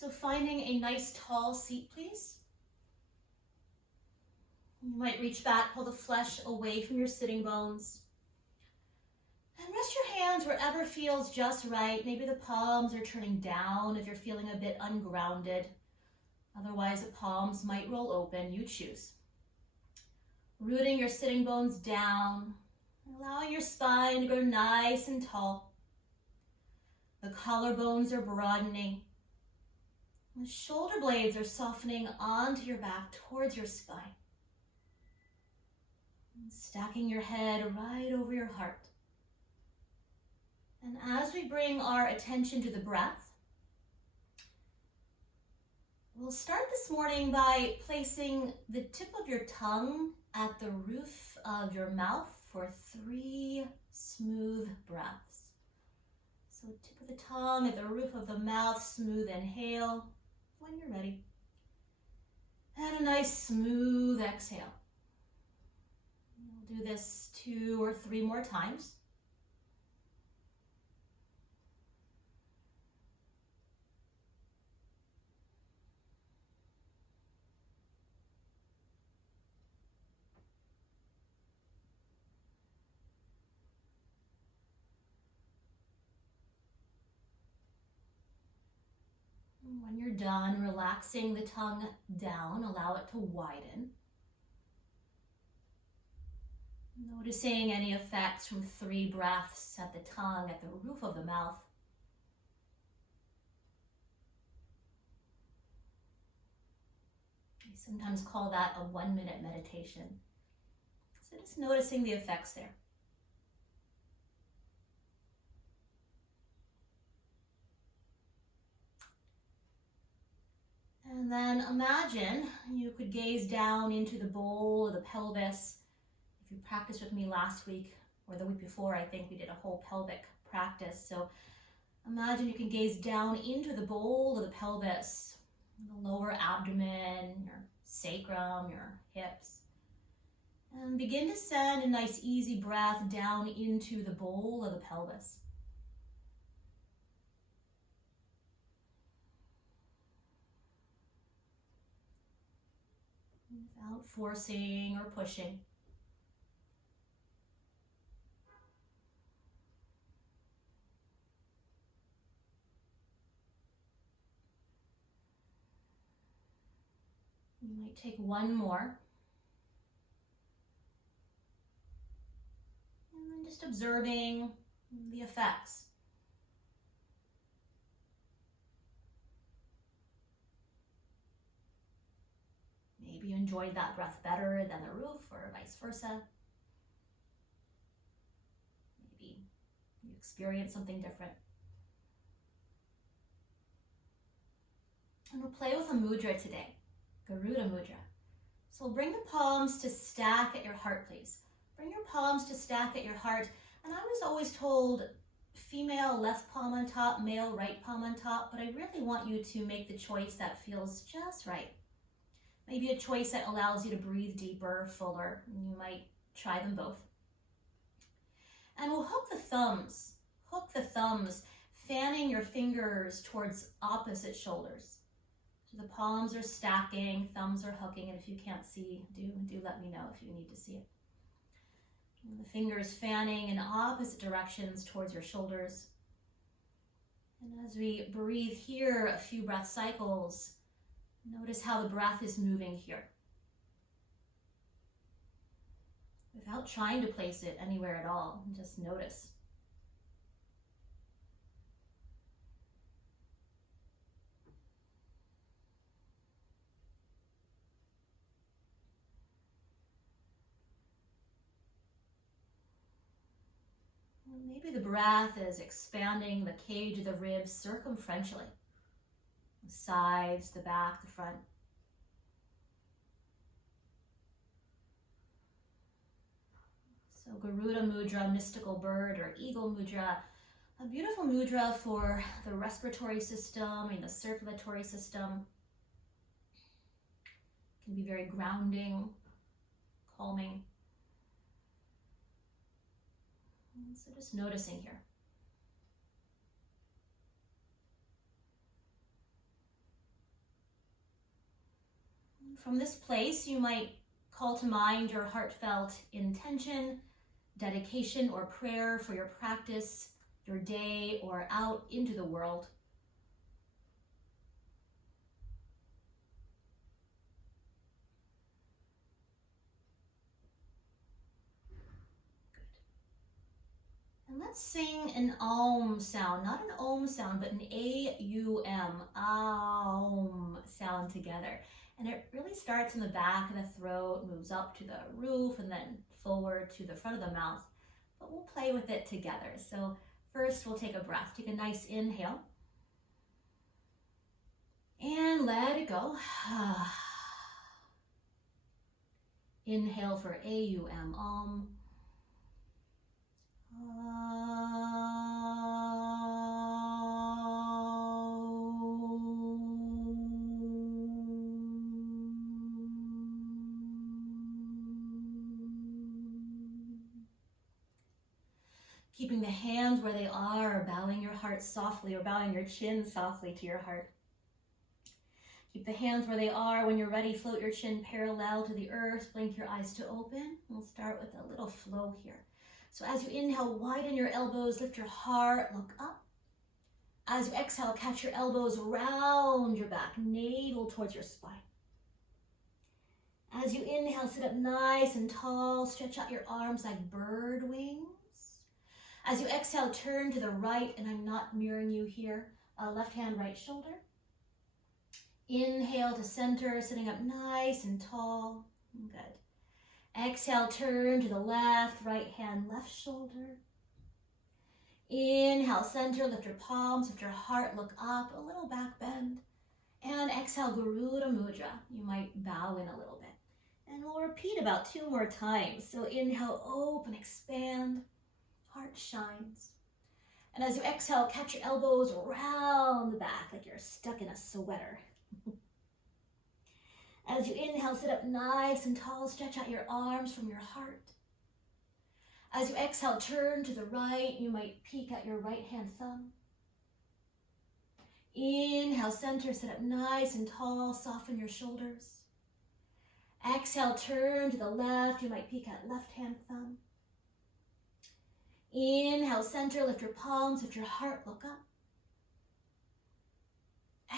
So finding a nice tall seat, please. You might reach back, pull the flesh away from your sitting bones. And rest your hands wherever feels just right. Maybe the palms are turning down if you're feeling a bit ungrounded. Otherwise, the palms might roll open. You choose. Rooting your sitting bones down, allowing your spine to grow nice and tall. The collarbones are broadening. The shoulder blades are softening onto your back towards your spine. And stacking your head right over your heart. And as we bring our attention to the breath, we'll start this morning by placing the tip of your tongue at the roof of your mouth for 3 smooth breaths. So tip of the tongue at the roof of the mouth, smooth inhale when you're ready. And a nice smooth exhale. We'll do this 2 or 3 more times. When you're done, relaxing the tongue down, allow it to widen. Noticing any effects from 3 breaths at the tongue, at the roof of the mouth. I sometimes call that a 1-minute meditation. So just noticing the effects there. And then imagine you could gaze down into the bowl of the pelvis. If you practiced with me last week or the week before, I think we did a whole pelvic practice. So imagine you can gaze down into the bowl of the pelvis, the lower abdomen, your sacrum, your hips. And begin to send a nice easy breath down into the bowl of the pelvis. Without forcing or pushing. You might take 1 more. And then just observing the effects. Maybe you enjoyed that breath better than the roof or vice versa. Maybe you experienced something different. And we'll play with a mudra today, Garuda mudra. So we'll bring the palms to stack at your heart, please. Bring your palms to stack at your heart. And I was always told female left palm on top, male right palm on top, but I really want you to make the choice that feels just right. Maybe a choice that allows you to breathe deeper, fuller. You might try them both. And we'll hook the thumbs, fanning your fingers towards opposite shoulders. So the palms are stacking, thumbs are hooking, and if you can't see, do let me know if you need to see it. And the fingers fanning in opposite directions towards your shoulders. And as we breathe here, a few breath cycles, notice how the breath is moving here. Without trying to place it anywhere at all, just notice. Maybe the breath is expanding the cage of the ribs circumferentially. The sides, the back, the front. So Garuda mudra, mystical bird, or eagle mudra, a beautiful mudra for the respiratory system and the circulatory system. It can be very grounding, calming. So just noticing here. From this place, you might call to mind your heartfelt intention, dedication, or prayer for your practice, your day, or out into the world. And let's sing an Aum sound, not an Om sound, but an A-U-M, Aum sound together. And it really starts in the back of the throat, moves up to the roof, and then forward to the front of the mouth. But we'll play with it together. So first we'll take a breath. Take a nice inhale. And let it go. Inhale for A-U-M, Aum. Keeping the hands where they are, bowing your heart softly or bowing your chin softly to your heart. Keep the hands where they are. When you're ready, float your chin parallel to the earth. Blink your eyes to open. We'll start with a little flow here. So as you inhale, widen your elbows, lift your heart, look up. As you exhale, catch your elbows round your back, navel towards your spine. As you inhale, sit up nice and tall, stretch out your arms like bird wings. As you exhale, turn to the right, and I'm not mirroring you here, left hand, right shoulder. Inhale to center, sitting up nice and tall. Good. Exhale, turn to the left, right hand, left shoulder. Inhale, center, lift your palms, lift your heart, look up, a little back bend. And exhale, Garuda Mudra. You might bow in a little bit. And we'll repeat about 2 more times. So inhale, open, expand, heart shines. And as you exhale, catch your elbows around the back like you're stuck in a sweater. As you inhale, sit up nice and tall, stretch out your arms from your heart. As you exhale, turn to the right, you might peek at your right hand thumb. Inhale, center, sit up nice and tall, soften your shoulders. Exhale, turn to the left, you might peek at left hand thumb. Inhale, center, lift your palms, lift your heart, look up.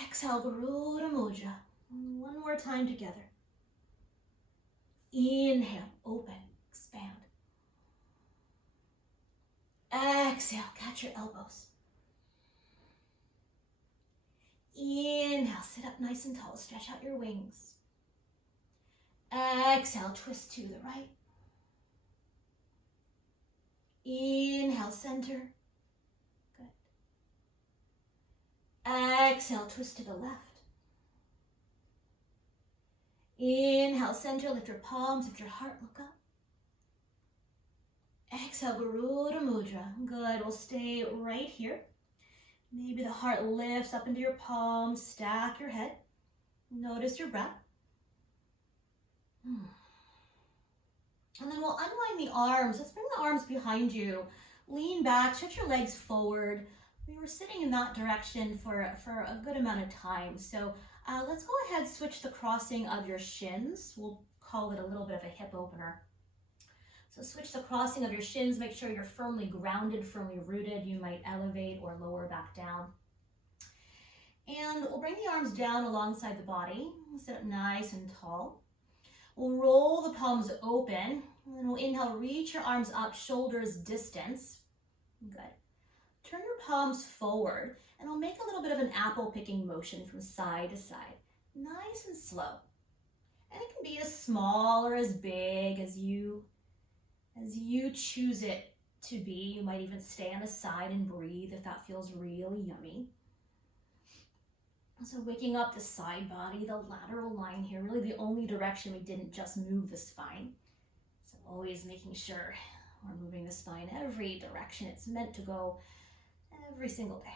Exhale, Garuda Mudra. 1 more time together. Inhale, open, expand. Exhale, catch your elbows. Inhale, sit up nice and tall, stretch out your wings. Exhale, twist to the right. Inhale, center. Good. Exhale, twist to the left. Inhale, center, lift your palms, lift your heart, look up. Exhale, Garuda Mudra. Good, we'll stay right here. Maybe the heart lifts up into your palms, stack your head. Notice your breath. And then we'll unwind the arms. Let's bring the arms behind you. Lean back, stretch your legs forward. We were sitting in that direction for a good amount of time. So let's go ahead, switch the crossing of your shins. We'll call it a little bit of a hip opener. So switch the crossing of your shins, make sure you're firmly grounded, firmly rooted. You might elevate or lower back down. And we'll bring the arms down alongside the body. Sit up nice and tall. We'll roll the palms open, and then we'll inhale, reach your arms up, shoulders distance. Good. Turn your palms forward, and we'll make a little bit of an apple picking motion from side to side. Nice and slow. And it can be as small or as big as you choose it to be. You might even stay on the side and breathe if that feels really yummy. So waking up the side body, the lateral line here, really the only direction we didn't just move the spine. So always making sure we're moving the spine every direction it's meant to go every single day.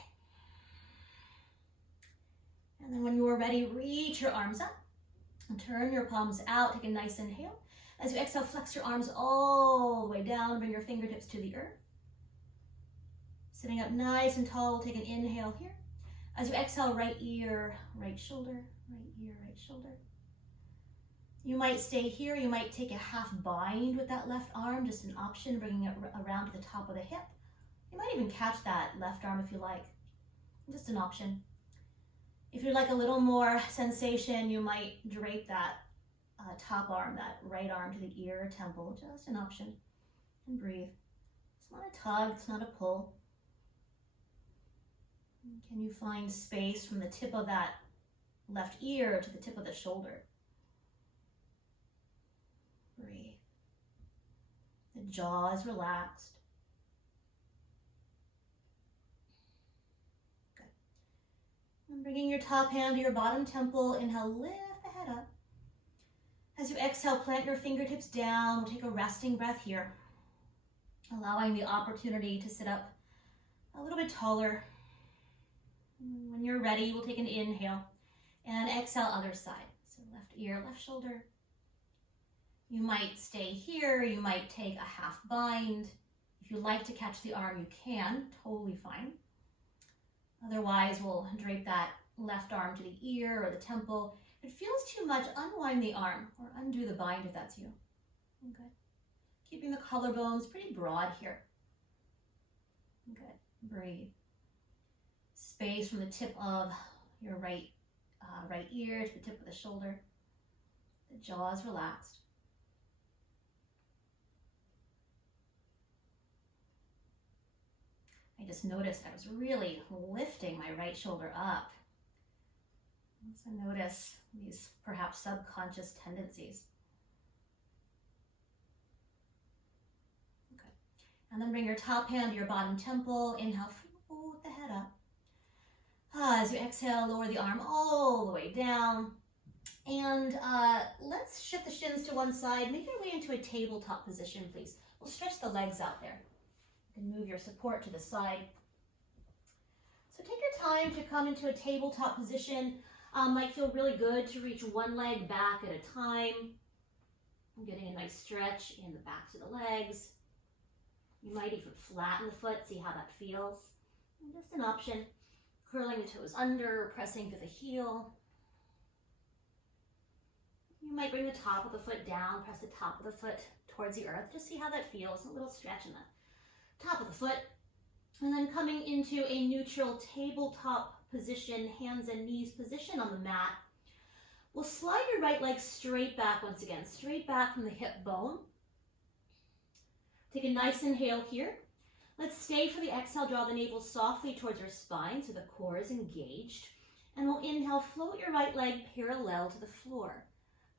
And then when you're ready, reach your arms up and turn your palms out. Take a nice inhale. As you exhale, flex your arms all the way down. Bring your fingertips to the earth. Sitting up nice and tall, take an inhale here. As you exhale, right ear, right shoulder, right ear, right shoulder. You might stay here. You might take a half bind with that left arm, just an option, bringing it around to the top of the hip. You might even catch that left arm if you like, just an option. If you'd like a little more sensation, you might drape that top arm, that right arm to the ear or temple, just an option, and breathe. It's not a tug, it's not a pull. Can you find space from the tip of that left ear to the tip of the shoulder? Breathe. The jaw is relaxed. Good. And bringing your top hand to your bottom temple, inhale, lift the head up. As you exhale, plant your fingertips down. We'll take a resting breath here, allowing the opportunity to sit up a little bit taller. When you're ready, we'll take an inhale and exhale, other side. So left ear, left shoulder. You might stay here. You might take a half bind. If you like to catch the arm, you can, totally fine. Otherwise, we'll drape that left arm to the ear or the temple. If it feels too much, unwind the arm or undo the bind if that's you. Okay. Keeping the collarbones pretty broad here. Good. Breathe. Space from the tip of your right ear to the tip of the shoulder. The jaw is relaxed. I just noticed I was really lifting my right shoulder up. So notice these perhaps subconscious tendencies. Okay. And then bring your top hand to your bottom temple. Inhale, float the head up. As you exhale, lower the arm all the way down. And let's shift the shins to one side. Make your way into a tabletop position, please. We'll stretch the legs out there. You can move your support to the side. So take your time to come into a tabletop position. Might feel really good to reach one leg back at a time. I'm getting a nice stretch in the backs of the legs. You might even flatten the foot, see how that feels. And just an option. Curling the toes under, pressing to the heel. You might bring the top of the foot down, press the top of the foot towards the earth. Just see how that feels. A little stretch in the top of the foot. And then coming into a neutral tabletop position, hands and knees position on the mat. We'll slide your right leg straight back once again, straight back from the hip bone. Take a nice inhale here. Let's stay for the exhale, draw the navel softly towards your spine so the core is engaged. And we'll inhale, float your right leg parallel to the floor.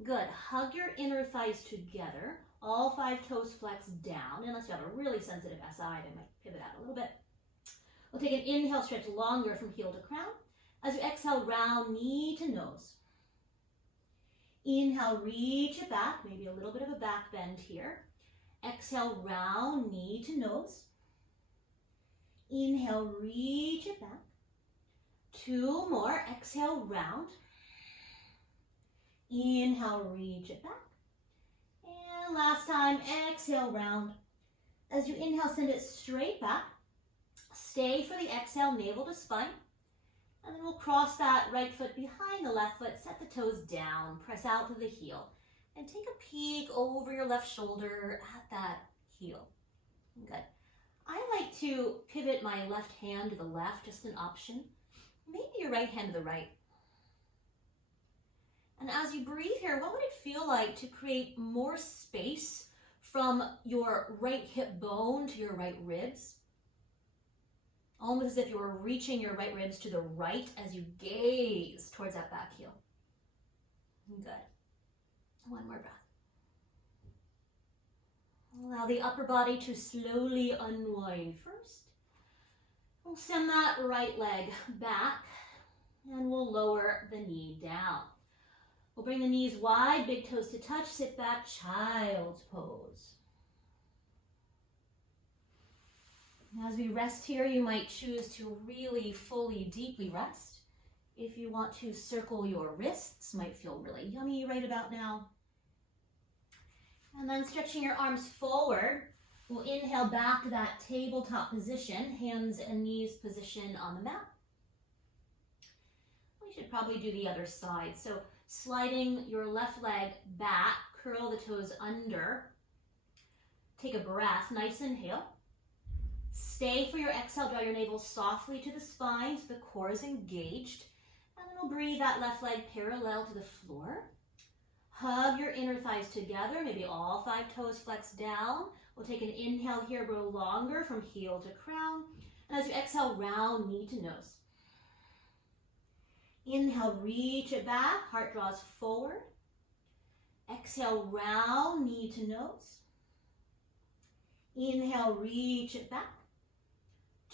Good, hug your inner thighs together. All 5 toes flex down. Unless you have a really sensitive SI, I might pivot out a little bit. We'll take an inhale, stretch longer from heel to crown. As you exhale, round knee to nose. Inhale, reach it back, maybe a little bit of a back bend here. Exhale, round knee to nose. Inhale, reach it back. 2 more, exhale, round. Inhale, reach it back. And last time, exhale, round. As you inhale, send it straight back. Stay for the exhale, navel to spine. And then we'll cross that right foot behind the left foot, set the toes down, press out to the heel. And take a peek over your left shoulder at that heel. Good. I like to pivot my left hand to the left, just an option. Maybe your right hand to the right. And as you breathe here, what would it feel like to create more space from your right hip bone to your right ribs? Almost as if you were reaching your right ribs to the right as you gaze towards that back heel. Good. One more breath. Allow the upper body to slowly unwind first. We'll send that right leg back and we'll lower the knee down. We'll bring the knees wide, big toes to touch, sit back, child's pose. As we rest here, you might choose to really fully, deeply rest. If you want to circle your wrists, might feel really yummy right about now. And then stretching your arms forward, we'll inhale back to that tabletop position, hands and knees position on the mat. We should probably do the other side. So sliding your left leg back, curl the toes under. Take a breath, nice inhale. Stay for your exhale, draw your navel softly to the spine so the core is engaged. And then we'll breathe that left leg parallel to the floor. Hug your inner thighs together, maybe all 5 toes flex down. We'll take an inhale here, grow longer from heel to crown. And as you exhale, round knee to nose. Inhale, reach it back, heart draws forward. Exhale, round knee to nose. Inhale, reach it back.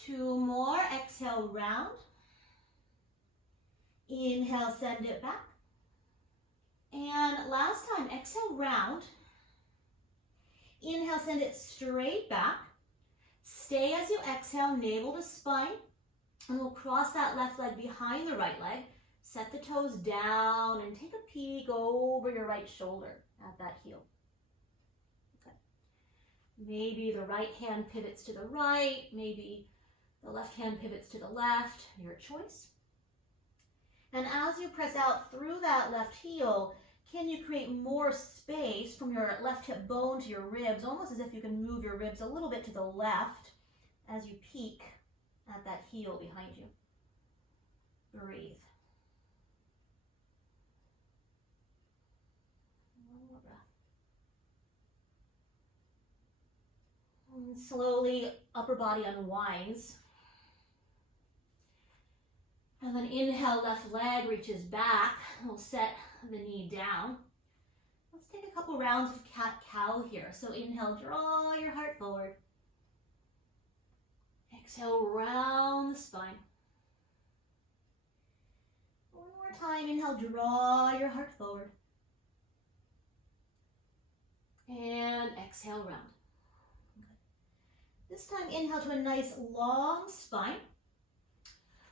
2 more, exhale, round. Inhale, send it back. And last time, exhale, round. Inhale, send it straight back. Stay as you exhale, navel to spine. And we'll cross that left leg behind the right leg. Set the toes down and take a peek over your right shoulder at that heel. Okay. Maybe the right hand pivots to the right, maybe the left hand pivots to the left, your choice. And as you press out through that left heel, can you create more space from your left hip bone to your ribs, almost as if you can move your ribs a little bit to the left as you peek at that heel behind you. Breathe. One more breath. And slowly, upper body unwinds. And then inhale, left leg reaches back. We'll set the knee down. Let's take a couple rounds of cat-cow here. So inhale, draw your heart forward. Exhale, round the spine. One more time, inhale, draw your heart forward. And exhale, round. This time, inhale to a nice long spine.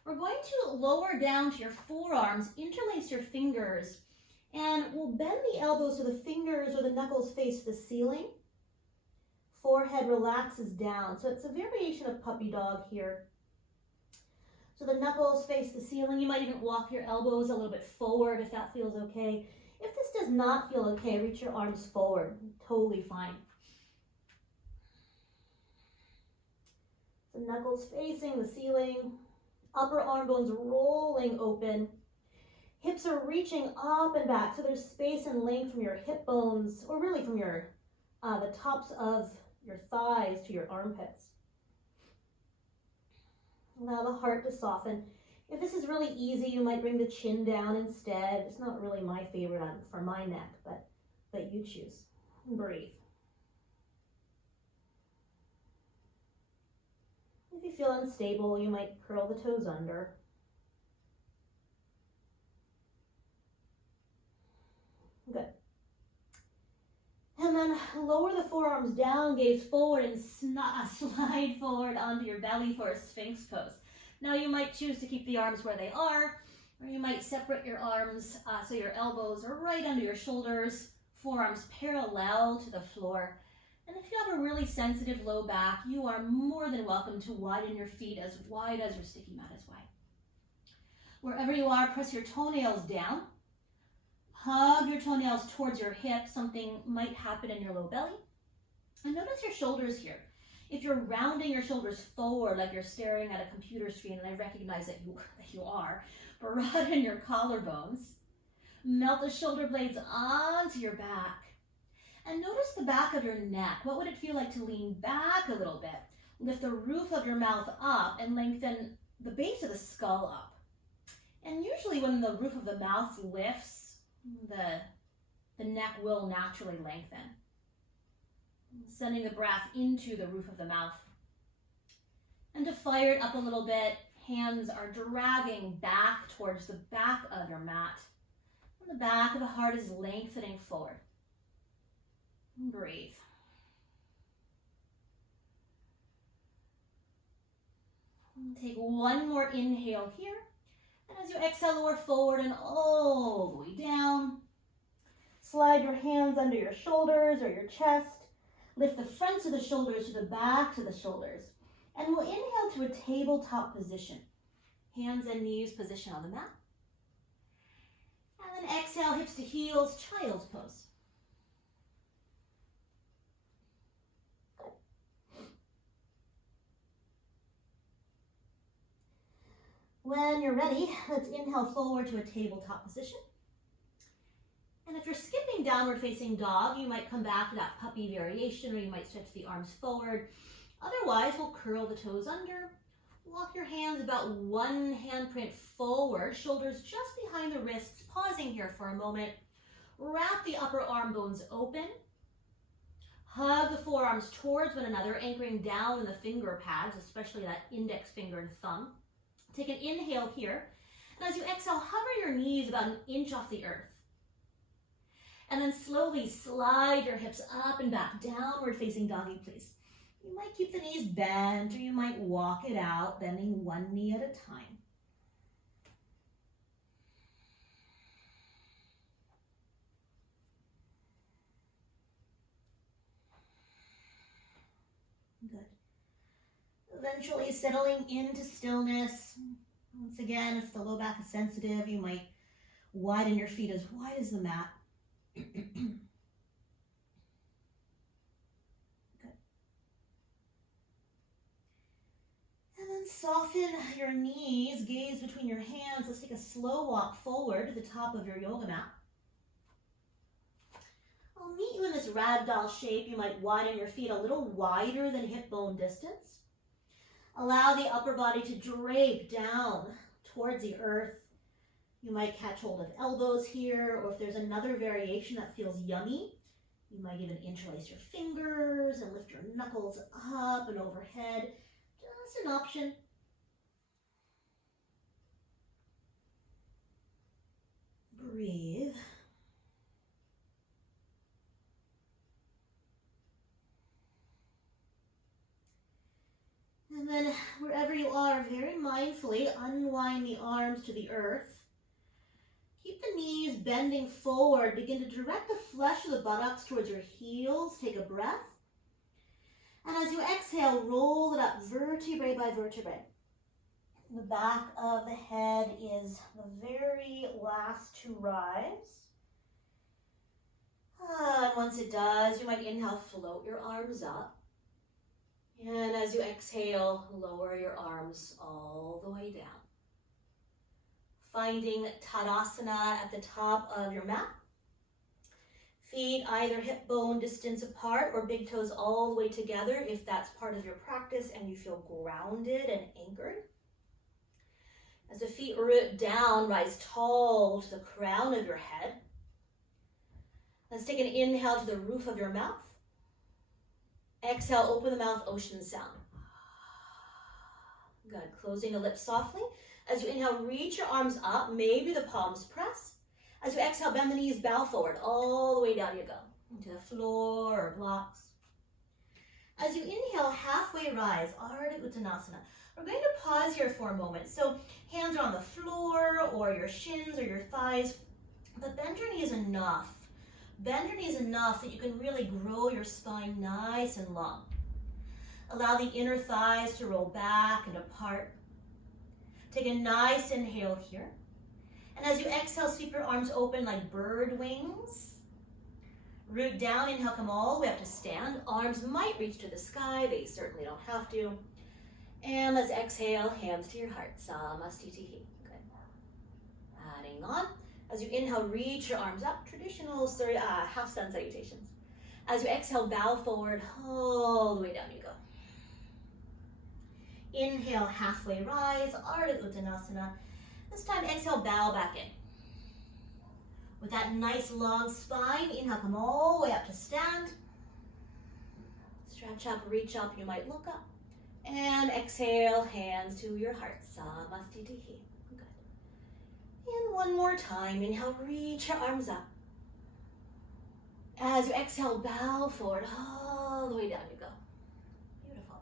We're going to lower down to your forearms, interlace your fingers, and we'll bend the elbows so the fingers or the knuckles face the ceiling. Forehead relaxes down. So it's a variation of puppy dog here. So the knuckles face the ceiling. You might even walk your elbows a little bit forward if that feels okay. If this does not feel okay, reach your arms forward. Totally fine. So knuckles facing the ceiling. Upper arm bones rolling open. Hips are reaching up and back, so there's space and length from your hip bones, or really from your the tops of your thighs to your armpits. Allow the heart to soften. If this is really easy, you might bring the chin down instead. It's not really my favorite for my neck, but you choose. Breathe. If you feel unstable, you might curl the toes under. Good. And then lower the forearms down, gaze forward, and slide forward onto your belly for a Sphinx pose. Now you might choose to keep the arms where they are, or you might separate your arms so your elbows are right under your shoulders, forearms parallel to the floor. And if you have a really sensitive low back, you are more than welcome to widen your feet as wide as your sticky mat is wide. Wherever you are, press your toenails down. Hug your toenails towards your hips. Something might happen in your low belly. And notice your shoulders here. If you're rounding your shoulders forward like you're staring at a computer screen, and I recognize that you are, broaden your collarbones. Melt the shoulder blades onto your back. And notice the back of your neck. What would it feel like to lean back a little bit? Lift the roof of your mouth up and lengthen the base of the skull up. And usually when the roof of the mouth lifts, the neck will naturally lengthen. Sending the breath into the roof of the mouth. And to fire it up a little bit, hands are dragging back towards the back of your mat. And the back of the heart is lengthening forward. Breathe. Take one more inhale here. And as you exhale, lower forward and all the way down. Slide your hands under your shoulders or your chest. Lift the fronts of the shoulders to the backs of the shoulders. And we'll inhale to a tabletop position. Hands and knees position on the mat. hips to heels, child's pose. When you're ready, let's inhale forward to a tabletop position. And if you're skipping downward facing dog, you might come back to that puppy variation, or you might stretch the arms forward. Otherwise, we'll curl the toes under. Walk your hands about one handprint forward, shoulders just behind the wrists, pausing here for a moment. Wrap the upper arm bones open. Hug the forearms towards one another, anchoring down in the finger pads, especially that index finger and thumb. Take an inhale here. And as you exhale, hover your knees about an inch off the earth. And then slowly slide your hips up and back, downward facing doggy, please. You might keep the knees bent, or you might walk it out, bending one knee at a time. Good. Eventually settling into stillness. Once again, if the low back is sensitive, you might widen your feet as wide as the mat. Good. And then soften your knees, gaze between your hands. Let's take a slow walk forward to the top of your yoga mat. I'll meet you in this ragdoll shape. You might widen your feet a little wider than hip bone distance. Allow the upper body to drape down towards the earth. You might catch hold of elbows here, or if there's another variation that feels yummy, you might even interlace your fingers and lift your knuckles up and overhead. Just an option. Breathe. And then wherever you are, very mindfully unwind the arms to the earth. Keep the knees bending forward. Begin to direct the flesh of the buttocks towards your heels. Take a breath. And as you exhale, roll it up vertebrae by vertebrae. The back of the head is the very last to rise. And once it does, you might inhale, float your arms up. And as you exhale, lower your arms all the way down. Finding Tadasana at the top of your mat. Feet either hip bone distance apart or big toes all the way together if that's part of your practice and you feel grounded and anchored. As the feet root down, rise tall to the crown of your head. Let's take an inhale to the roof of your mouth. Exhale, open the mouth, ocean sound. Good, closing the lips softly. As you inhale, reach your arms up, maybe the palms press. As you exhale, bend the knees, bow forward, all the way down you go, into the floor or blocks. As you inhale, halfway rise, Ardha Uttanasana. We're going to pause here for a moment. So hands are on the floor or your shins or your thighs, but bend your knees enough. Bend your knees enough that you can really grow your spine nice and long. Allow the inner thighs to roll back and apart. Take a nice inhale here. And as you exhale, sweep your arms open like bird wings. Root down, inhale, come all the way up to stand. Arms might reach to the sky, they certainly don't have to. And let's exhale, hands to your heart, Samastitihi. Good. Adding on. As you inhale, reach your arms up, traditional half sun salutations. As you exhale, bow forward, all the way down you go. Inhale, halfway rise, Ardha Uttanasana. This time, exhale, bow back in. With that nice long spine, inhale, come all the way up to stand. Stretch up, reach up, you might look up. And exhale, hands to your heart, Samastitihi. Good. And one more time, inhale, reach your arms up. As you exhale, bow forward, all the way down you go. Beautiful.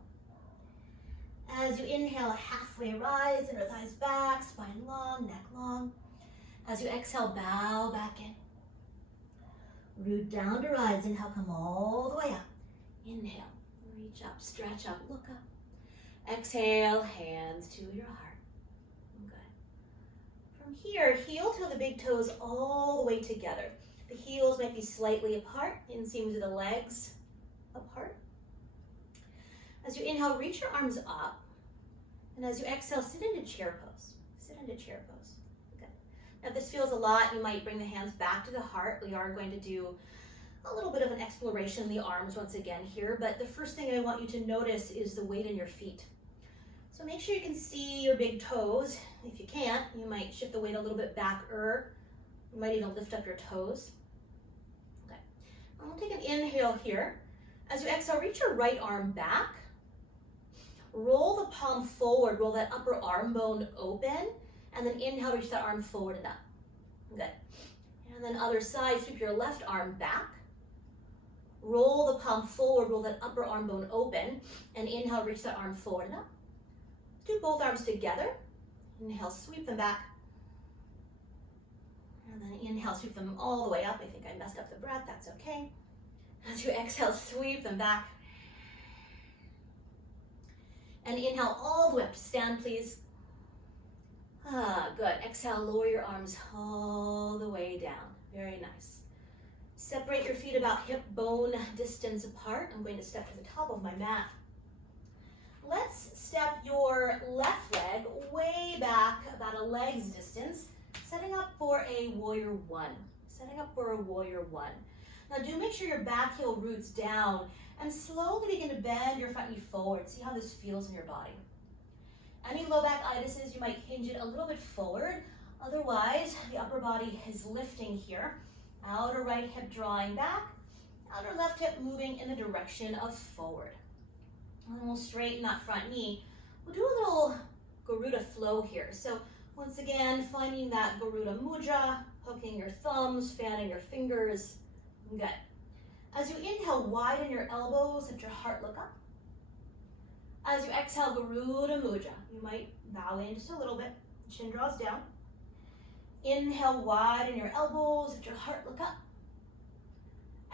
As you inhale, halfway rise, inner thighs back, spine long, neck long. As you exhale, bow back in. Root down to rise, inhale, come all the way up. Inhale, reach up, stretch up, look up. Exhale, hands to your heart. Good. From here, heel to the big toes all the way together. The heels might be slightly apart, inseams of the legs apart. As you inhale, reach your arms up. And as you exhale, sit into chair pose. Sit into chair pose. Okay. Now if this feels a lot, you might bring the hands back to the heart. We are going to do a little bit of an exploration in the arms once again here, but the first thing I want you to notice is the weight in your feet. So make sure you can see your big toes. If you can't, you might shift the weight a little bit back-er. You might even lift up your toes. Okay. We'll take an inhale here. As you exhale, reach your right arm back. Roll the palm forward, roll that upper arm bone open, and then inhale, reach that arm forward and up. Good. And then other side, sweep your left arm back. Roll the palm forward, roll that upper arm bone open, and inhale, reach that arm forward and up. Do both arms together. Inhale, sweep them back. And then inhale, sweep them all the way up. I think I messed up the breath, that's okay. As you exhale, sweep them back. And inhale all the way up to stand, please. Good. Exhale, lower your arms all the way down. Very nice. Separate your feet about hip bone distance apart. I'm going to step to the top of my mat. Let's step your left leg way back about a leg's distance, setting up for a warrior one. Setting up for a warrior one. Now do make sure your back heel roots down and slowly begin to bend your front knee forward. See how this feels in your body. Any low back itises, you might hinge it a little bit forward. Otherwise, the upper body is lifting here. Outer right hip drawing back, outer left hip moving in the direction of forward. And then we'll straighten that front knee. We'll do a little Garuda flow here. So once again, finding that Garuda mudra, hooking your thumbs, fanning your fingers. Good. As you inhale, widen your elbows, let your heart look up. As you exhale, Garuda mudra. You might bow in just a little bit. Chin draws down. Inhale, widen your elbows, let your heart look up.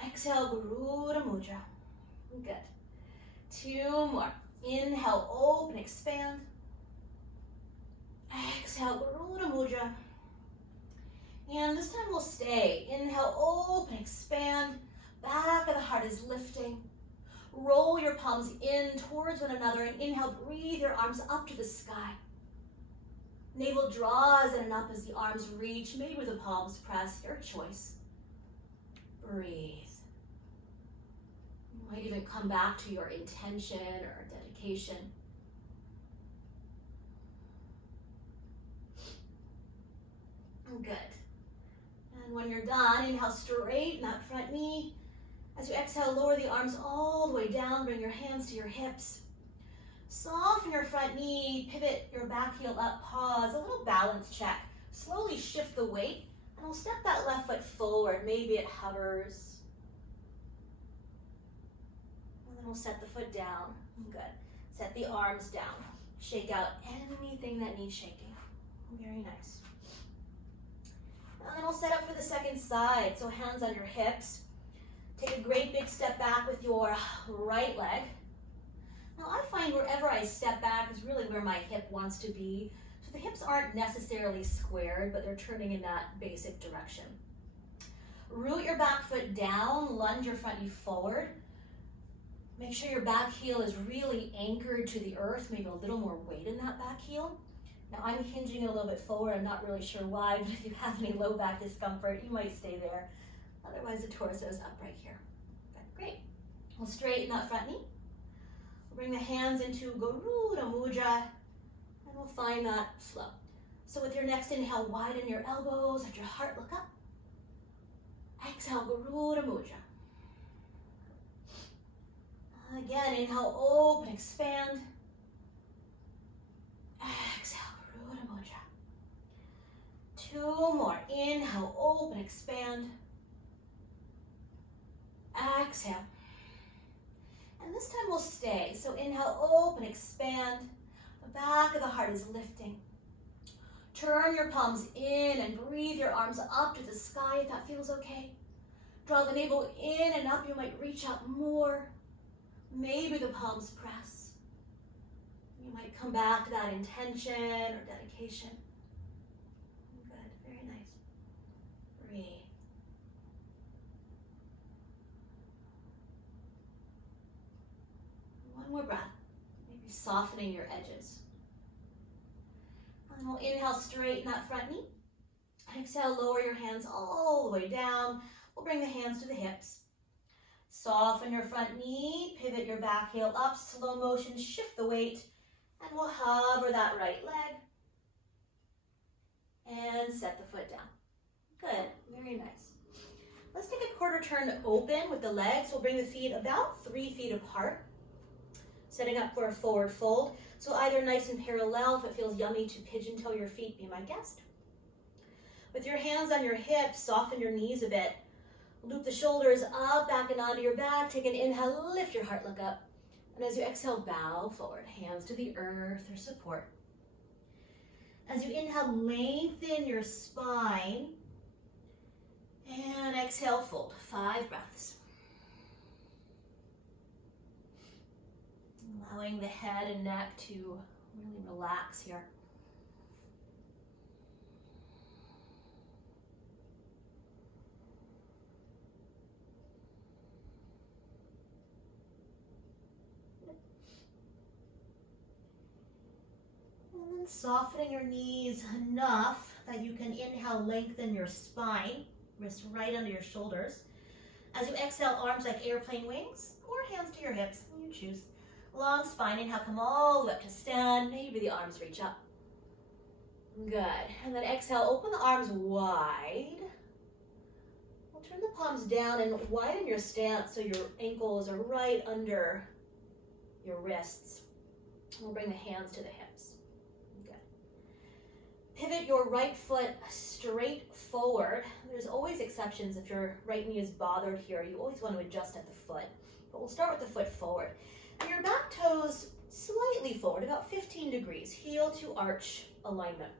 Exhale, Garuda mudra. Good. Two more. Inhale, open, expand. Exhale, Garuda mudra. And this time we'll stay. Inhale, open, expand. Back of the heart is lifting. Roll your palms in towards one another and inhale, breathe your arms up to the sky. Navel draws in and up as the arms reach, maybe with the palms pressed, your choice. Breathe. You might even come back to your intention or dedication. Good. And when you're done, inhale, straighten that front knee. As you exhale, lower the arms all the way down, bring your hands to your hips. Soften your front knee, pivot your back heel up, pause, a little balance check. Slowly shift the weight, and we'll step that left foot forward. Maybe it hovers. And then we'll set the foot down. Good. Set the arms down. Shake out anything that needs shaking. Very nice. And then we'll set up for the second side. So hands on your hips. Take a great big step back with your right leg. Now I find wherever I step back is really where my hip wants to be. So the hips aren't necessarily squared, but they're turning in that basic direction. Root your back foot down, lunge your front knee forward. Make sure your back heel is really anchored to the earth, maybe a little more weight in that back heel. Now I'm hinging it a little bit forward, I'm not really sure why, but if you have any low back discomfort, you might stay there. Otherwise the torso is up right here. Okay, great. We'll straighten that front knee. We'll bring the hands into Garuda mudra, and we'll find that flow. So with your next inhale, widen your elbows, let your heart look up. Exhale, Garuda mudra. Again, inhale, open, expand. Exhale, Garuda mudra. Two more. Inhale, open, expand. Exhale. And this time we'll stay. So inhale, open, expand. The back of the heart is lifting. Turn your palms in and breathe your arms up to the sky if that feels okay. Draw the navel in and up. You might reach up more. Maybe the palms press. You might come back to that intention or dedication. Good. softening your edges. And we'll inhale, straighten that front knee. Exhale, lower your hands all the way down. We'll bring the hands to the hips. Soften your front knee, pivot your back heel up, slow motion, shift the weight, and we'll hover that right leg. And set the foot down. Good, very nice. Let's take a quarter turn open with the legs. We'll bring the feet about 3 feet apart, setting up for a forward fold. So either nice and parallel, if it feels yummy to pigeon toe your feet, be my guest. With your hands on your hips, soften your knees a bit. Loop the shoulders up, back and onto your back. Take an inhale, lift your heart, look up. And as you exhale, bow forward, hands to the earth or support. As you inhale, lengthen your spine. And exhale, fold. 5 breaths. Allowing the head and neck to really relax here. And then softening your knees enough that you can inhale, lengthen your spine. Wrist right under your shoulders. As you exhale, arms like airplane wings or hands to your hips, you choose. Long spine, inhale, come all the way up to stand. Maybe the arms reach up. Good. And then exhale, open the arms wide. We'll turn the palms down and widen your stance so your ankles are right under your wrists. We'll bring the hands to the hips. Good. Pivot your right foot straight forward. There's always exceptions if your right knee is bothered here. You always want to adjust at the foot. But we'll start with the foot forward. And your back toes slightly forward, about 15 degrees. Heel to arch alignment.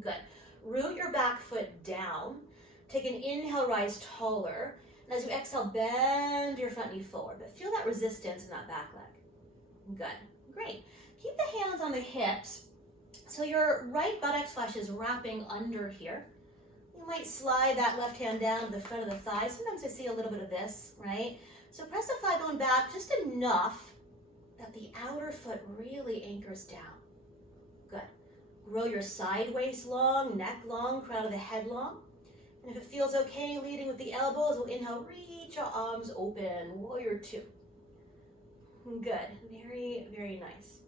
Good. Root your back foot down. Take an inhale, rise taller. And as you exhale, bend your front knee forward. But feel that resistance in that back leg. Good. Great. Keep the hands on the hips. So your right buttocks flesh is wrapping under here. You might slide that left hand down to the front of the thigh. Sometimes I see a little bit of this, right? So press the thigh bone back just enough that the outer foot really anchors down. Good. Grow your side waist long, neck long, crown of the head long. And if it feels okay, leading with the elbows, we'll inhale, reach your arms open, warrior 2. Good. Very, very nice.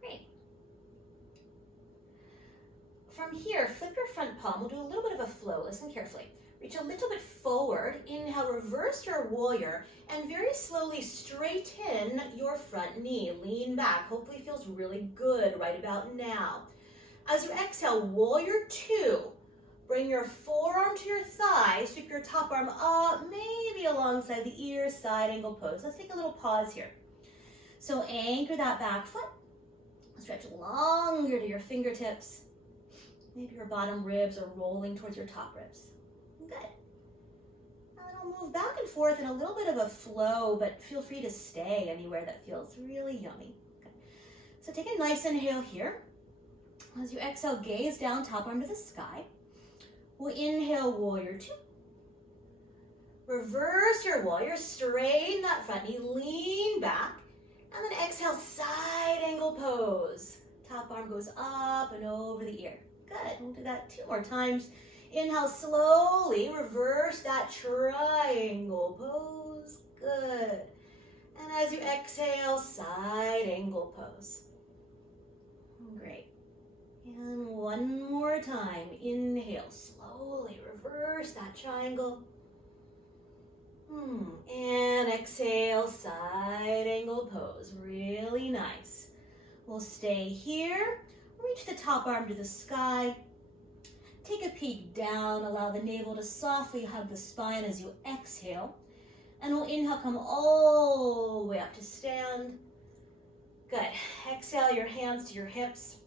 Great. From here, flip your front palm. We'll do a little bit of a flow. Listen carefully. Reach a little bit forward. Inhale, reverse your warrior, and very slowly straighten your front knee. Lean back. Hopefully it feels really good right about now. As you exhale, warrior 2. Bring your forearm to your thigh. Sweep your top arm up, maybe alongside the ear, side angle pose. Let's take a little pause here. So anchor that back foot. Stretch longer to your fingertips. Maybe your bottom ribs are rolling towards your top ribs. Good. Now then I'll move back and forth in a little bit of a flow, but feel free to stay anywhere that feels really yummy. Okay. So take a nice inhale here. As you exhale, gaze down, top arm to the sky. We'll inhale, warrior 2. Reverse your warrior, straighten that front knee, lean back, and then exhale, side angle pose. Top arm goes up and over the ear. Good, we'll do that 2 more times. Inhale, slowly reverse that triangle pose. Good. And as you exhale, side angle pose. Great. And one more time. Inhale, slowly reverse that triangle. And exhale, side angle pose. Really nice. We'll stay here. Reach the top arm to the sky. Take a peek down. Allow the navel to softly hug the spine as you exhale. And we'll inhale, come all the way up to stand. Good. Exhale, your hands to your hips.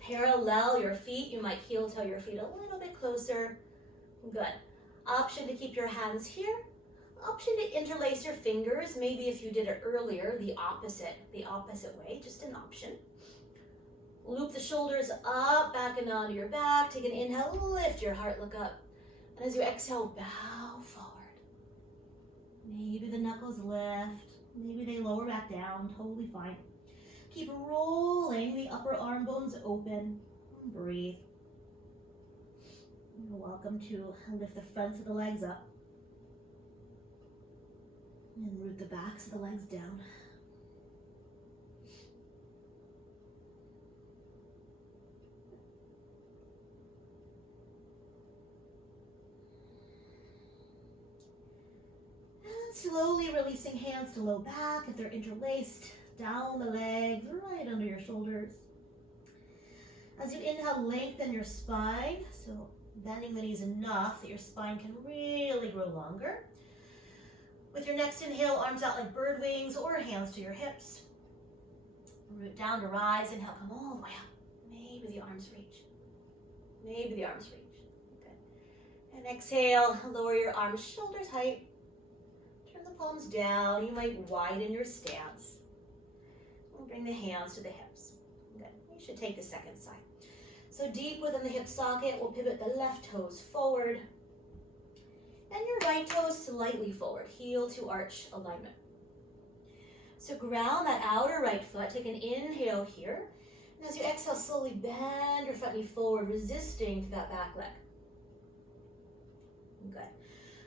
Parallel your feet. You might heel toe your feet a little bit closer. Good. Option to keep your hands here. Option to interlace your fingers. Maybe if you did it earlier, the opposite way, just an option. Loop the shoulders up, back and onto your back. Take an inhale, lift your heart, look up. And as you exhale, bow forward. Maybe the knuckles lift. Maybe they lower back down, totally fine. Keep rolling the upper arm bones open. Breathe. You're welcome to lift the fronts of the legs up and root the backs of the legs down. And slowly releasing hands to low back if they're interlaced, down the legs, right under your shoulders. As you inhale, lengthen your spine, so bending the knees enough that your spine can really grow longer. With your next inhale, arms out like bird wings or hands to your hips. Root down to rise. Inhale, come all the way up. Maybe the arms reach. Maybe the arms reach. Good. And exhale, lower your arms shoulders height. Turn the palms down. You might widen your stance. We'll bring the hands to the hips. Good. You should take the second side. So deep within the hip socket, we'll pivot the left toes forward and your right toes slightly forward, heel to arch alignment. So ground that outer right foot, take an inhale here, and as you exhale, slowly bend your front knee forward, resisting to that back leg. Good.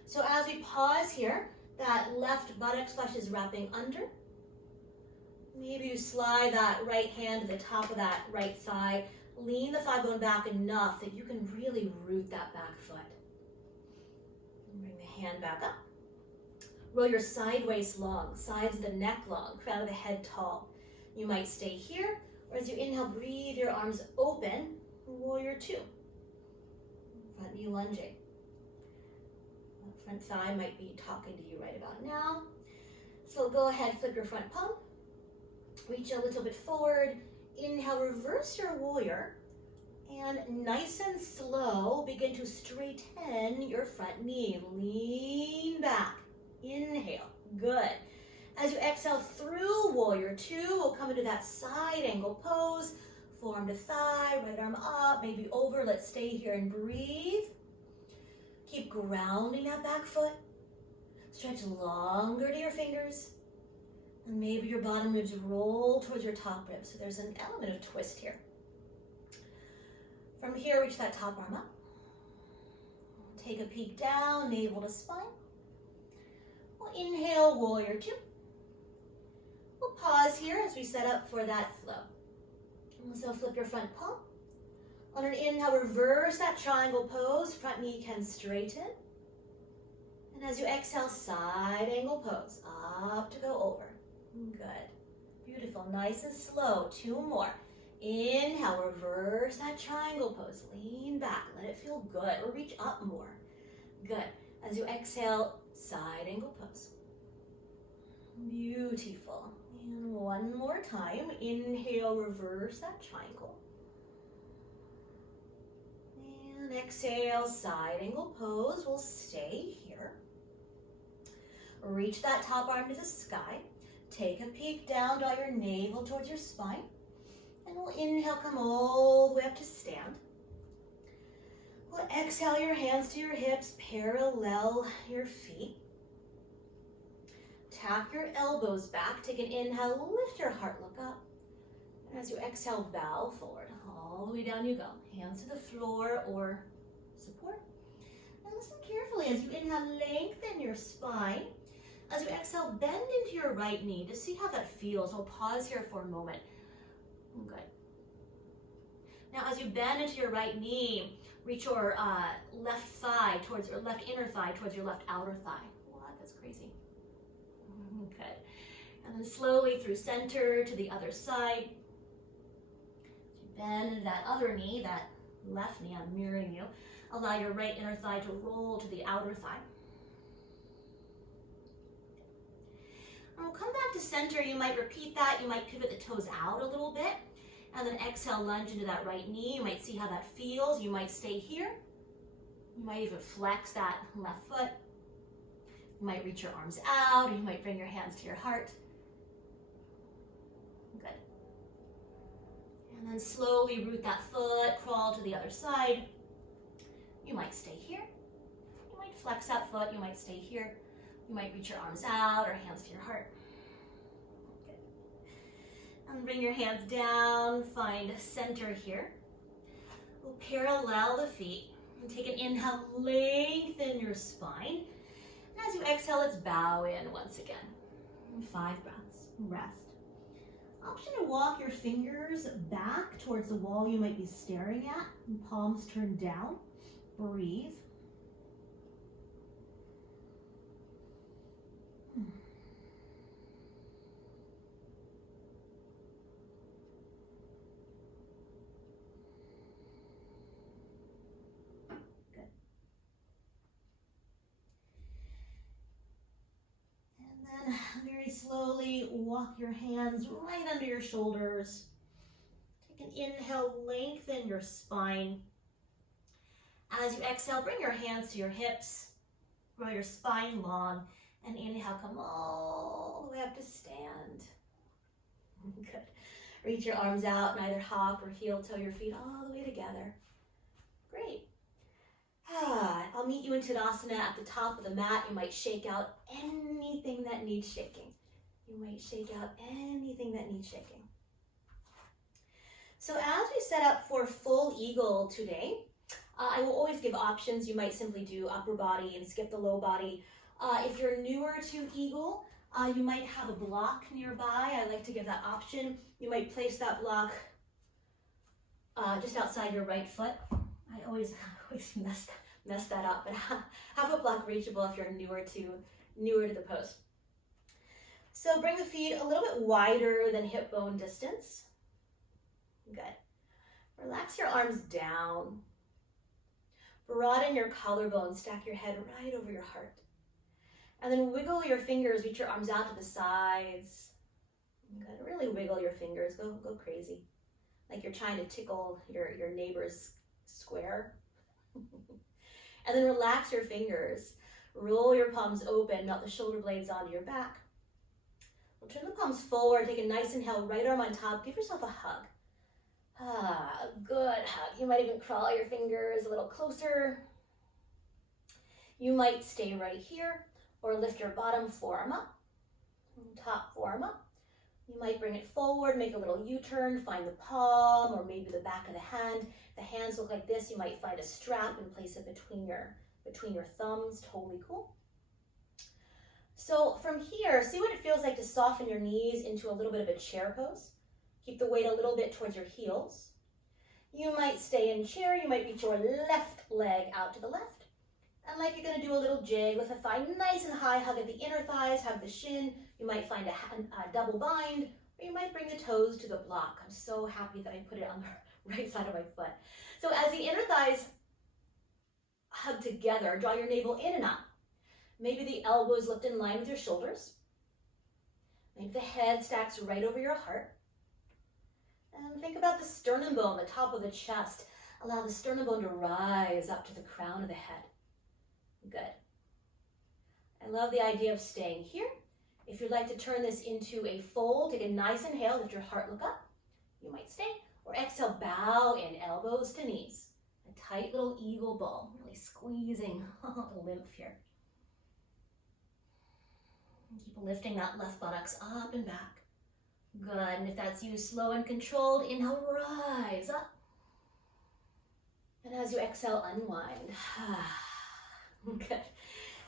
So as we pause here, that left buttocks flesh is wrapping under. Maybe you slide that right hand to the top of that right thigh. Lean the thigh bone back enough that you can really root that back foot. Bring the hand back up. Roll your side waist long, sides of the neck long, crown of the head tall. You might stay here, or as you inhale, breathe your arms open, warrior two. Front knee lunging. Front thigh might be talking to you right about now. So go ahead, flip your front palm. Reach a little bit forward. Inhale, reverse your warrior, and nice and slow, begin to straighten your front knee. Lean back. Inhale. Good. As you exhale through warrior two, we'll come into that side angle pose. Forearm to thigh, right arm up, maybe over. Let's stay here and breathe. Keep grounding that back foot. Stretch longer to your fingers. And maybe your bottom ribs roll towards your top ribs. So there's an element of twist here. From here, reach that top arm up. Take a peek down, navel to spine. We'll inhale, warrior two. We'll pause here as we set up for that flow. So flip your front palm. On an inhale, reverse that triangle pose. Front knee can straighten. And as you exhale, side angle pose. Up to go over. Good. Beautiful. Nice and slow. Two more. Inhale, reverse that triangle pose. Lean back. Let it feel good. Or reach up more. Good. As you exhale, side angle pose. Beautiful. And one more time. Inhale, reverse that triangle. And exhale, side angle pose. We'll stay here. Reach that top arm to the sky. Take a peek down, draw your navel towards your spine. And we'll inhale, come all the way up to stand. We'll exhale your hands to your hips, parallel your feet. Tap your elbows back, take an inhale, lift your heart, look up. And as you exhale, bow forward, all the way down you go. Hands to the floor or support. And listen carefully as you inhale, lengthen your spine. As you exhale, bend into your right knee to see how that feels. We'll pause here for a moment. Good. Now, as you bend into your right knee, reach your left thigh towards your left inner thigh towards your left outer thigh. What? That's crazy. Good. And then slowly through center to the other side. As you bend into that other knee, that left knee, I'm mirroring you. Allow your right inner thigh to roll to the outer thigh. And we'll come back to center. You might repeat that. You might pivot the toes out a little bit. And then exhale, lunge into that right knee. You might see how that feels. You might stay here. You might even flex that left foot. You might reach your arms out, or you might bring your hands to your heart. Good. And then slowly root that foot, crawl to the other side. You might stay here. You might flex that foot. You might stay here. You might reach your arms out or hands to your heart. Good. And bring your hands down, find center here. We'll parallel the feet. And take an inhale, lengthen your spine. And as you exhale, let's bow in once again. And 5 breaths, rest. Option to walk your fingers back towards the wall you might be staring at, and palms turned down. Breathe. Good. And then very slowly walk your hands right under your shoulders. Take an inhale, lengthen your spine. As you exhale, bring your hands to your hips, grow your spine long, and inhale, come all the way up to stand. Good. Reach your arms out and either hop or heel toe your feet all the way together. Great. I'll meet you in Tadasana at the top of the mat. You might shake out anything that needs shaking. You might shake out anything that needs shaking. So as we set up for full eagle today, I will always give options. You might simply do upper body and skip the low body. If you're newer to eagle, you might have a block nearby. I like to give that option. You might place that block just outside your right foot. I always mess that up, but have a block reachable if you're newer to the pose. So bring the feet a little bit wider than hip bone distance. Good. Relax your arms down. Broaden your collarbone, stack your head right over your heart. And then wiggle your fingers, reach your arms out to the sides. Good. Really wiggle your fingers, go crazy. Like you're trying to tickle your neighbor's square. And then relax your fingers. Roll your palms open, melt the shoulder blades onto your back. We'll turn the palms forward, take a nice inhale, right arm on top, give yourself a hug. Good hug. You might even crawl your fingers a little closer. You might stay right here or lift your bottom forearm up, top forearm up. You might bring it forward, make a little U-turn, find the palm or maybe the back of the hand. The hands look like this. You might find a strap and place it between your thumbs. Totally cool. So from here, see what it feels like to soften your knees into a little bit of a chair pose. Keep the weight a little bit towards your heels. You might stay in chair. You might reach your left leg out to the left. And like you're going to do a little jig, lift the thigh nice and high, hug at the inner thighs, hug the shin. You might find a double bind, or you might bring the toes to the block. I'm so happy that I put it on the right side of my foot. So as the inner thighs hug together, draw your navel in and up. Maybe the elbows lift in line with your shoulders. Maybe the head stacks right over your heart. And think about the sternum bone, the top of the chest. Allow the sternum bone to rise up to the crown of the head. Good. I love the idea of staying here. If you'd like to turn this into a fold, take a nice inhale, lift your heart, look up. You might stay. Or exhale, bow in, elbows to knees. A tight little eagle bow, really squeezing the lymph here. Keep lifting that left buttocks up and back. Good, and if that's you, slow and controlled, inhale, rise up. And as you exhale, unwind. Good.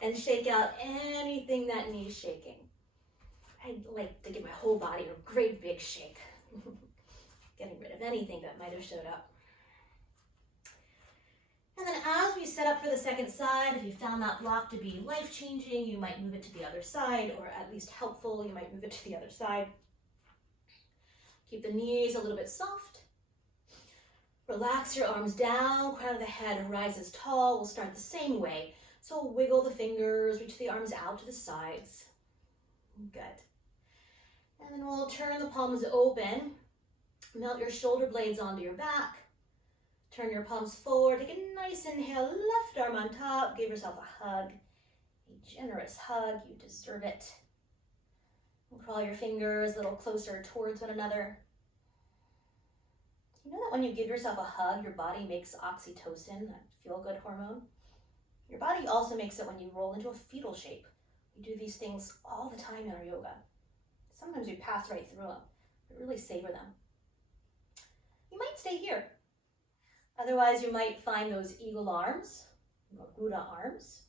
And shake out anything that needs shaking. I'd like to give my whole body a great big shake. Getting rid of anything that might have showed up. And then as we set up for the second side, if you found that block to be life-changing, you might move it to the other side, or at least helpful, you might move it to the other side. Keep the knees a little bit soft. Relax your arms down, crown of the head rises tall. We'll start the same way. So wiggle the fingers, reach the arms out to the sides. Good. And then we'll turn the palms open. Melt your shoulder blades onto your back. Turn your palms forward. Take a nice inhale, left arm on top. Give yourself a hug. A generous hug. You deserve it. And crawl your fingers a little closer towards one another. You know that when you give yourself a hug, your body makes oxytocin, that feel-good hormone? Your body also makes it when you roll into a fetal shape. We do these things all the time in our yoga. Sometimes we pass right through them. but really savor them. You might stay here. Otherwise, you might find those eagle arms, or Buddha arms.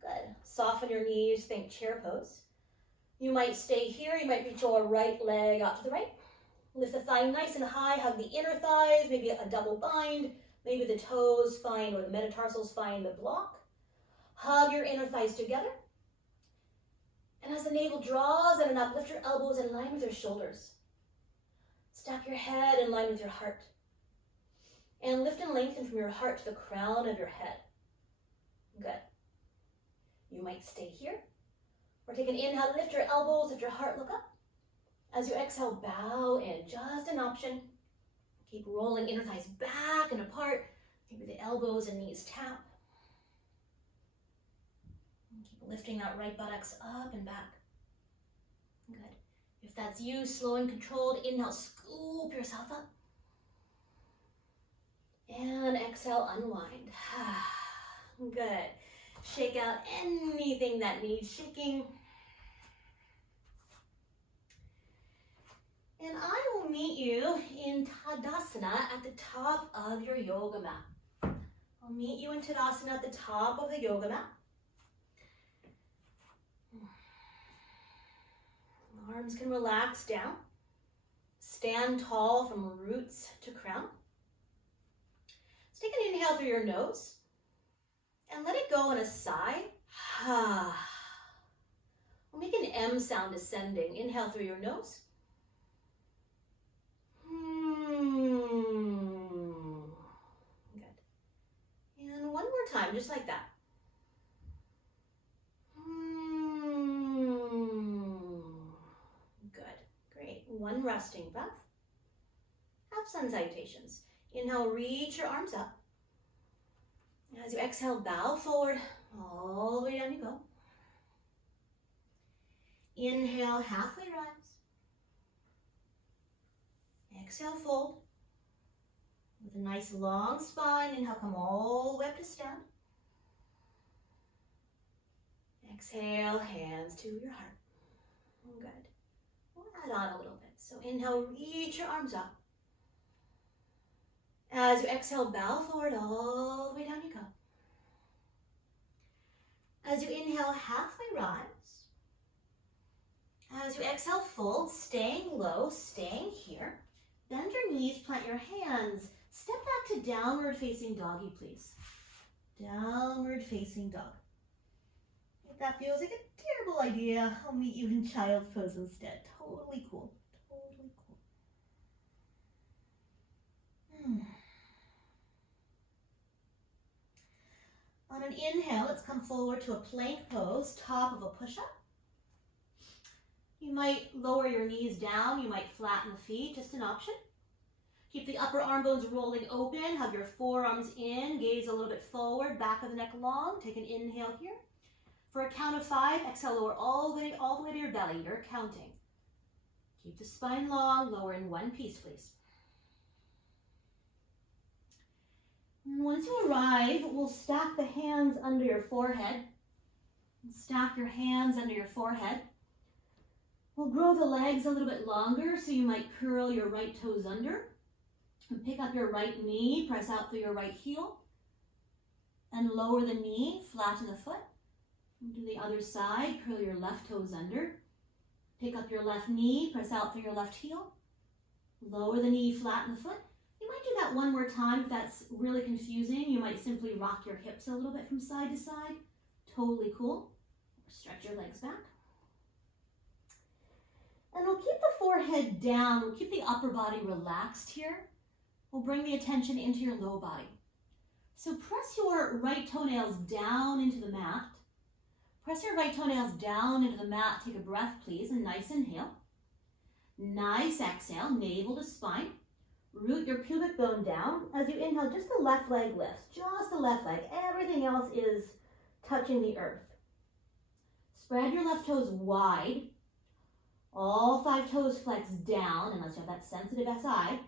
Good. Soften your knees, think chair pose. You might stay here. You might reach your right leg out to the right. Lift the thigh nice and high. Hug the inner thighs, maybe a double bind. Maybe the toes find, or the metatarsals find the block. Hug your inner thighs together. And as the navel draws in and up, lift your elbows in line with your shoulders. Stack your head in line with your heart. And lift and lengthen from your heart to the crown of your head. Good. You might stay here. Or take an inhale, lift your elbows, lift your heart, look up. As you exhale, bow in, just an option. Keep rolling inner thighs back and apart. Maybe the elbows and knees tap. And keep lifting that right buttocks up and back. Good. If that's you, slow and controlled, inhale, scoop yourself up. And exhale, unwind. Good. Shake out anything that needs shaking. And I will meet you in Tadasana at the top of your yoga mat. I'll meet you in Tadasana at the top of the yoga mat. Arms can relax down. Stand tall from roots to crown. Let's take an inhale through your nose. And let it go on a sigh. We'll make an M sound ascending. Inhale through your nose. Good. And one more time, just like that. Good. Great. One resting breath. Half sun salutations. Inhale, reach your arms up. As you exhale, bow forward, all the way down you go. Inhale, halfway rise. Exhale, fold. With a nice long spine, inhale, come all the way up to stand. Exhale, hands to your heart. Good. We'll add on a little bit. So inhale, reach your arms up. As you exhale, bow forward, all the way down you go. As you inhale, halfway rise. As you exhale, fold, staying low, staying here. Bend your knees, plant your hands. Step back to downward facing doggy, please. Downward facing dog. If that feels like a terrible idea, I'll meet you in child's pose instead. Totally cool. Totally cool. On an inhale, let's come forward to a plank pose, top of a push-up. You might lower your knees down, you might flatten the feet, just an option. Keep the upper arm bones rolling open, hug your forearms in, gaze a little bit forward, back of the neck long. Take an inhale here. For a count of 5, exhale, lower all the way to your belly. You're counting. Keep the spine long, lower in one piece, please. And once you arrive, we'll stack the hands under your forehead. Stack your hands under your forehead. We'll grow the legs a little bit longer, so you might curl your right toes under. And pick up your right knee, press out through your right heel. And lower the knee, flatten the foot. And do the other side, curl your left toes under. Pick up your left knee, press out through your left heel. Lower the knee, flatten the foot. You might do that one more time if that's really confusing. You might simply rock your hips a little bit from side to side. Totally cool. Stretch your legs back. And we'll keep the forehead down. We'll keep the upper body relaxed here. We'll bring the attention into your low body. So press your right toenails down into the mat. Press your right toenails down into the mat. Take a breath, please, and nice inhale. Nice exhale, navel to spine. Root your pubic bone down. As you inhale, just the left leg lifts. Just the left leg. Everything else is touching the earth. Spread your left toes wide. All 5 toes flex down, unless you have that sensitive SI.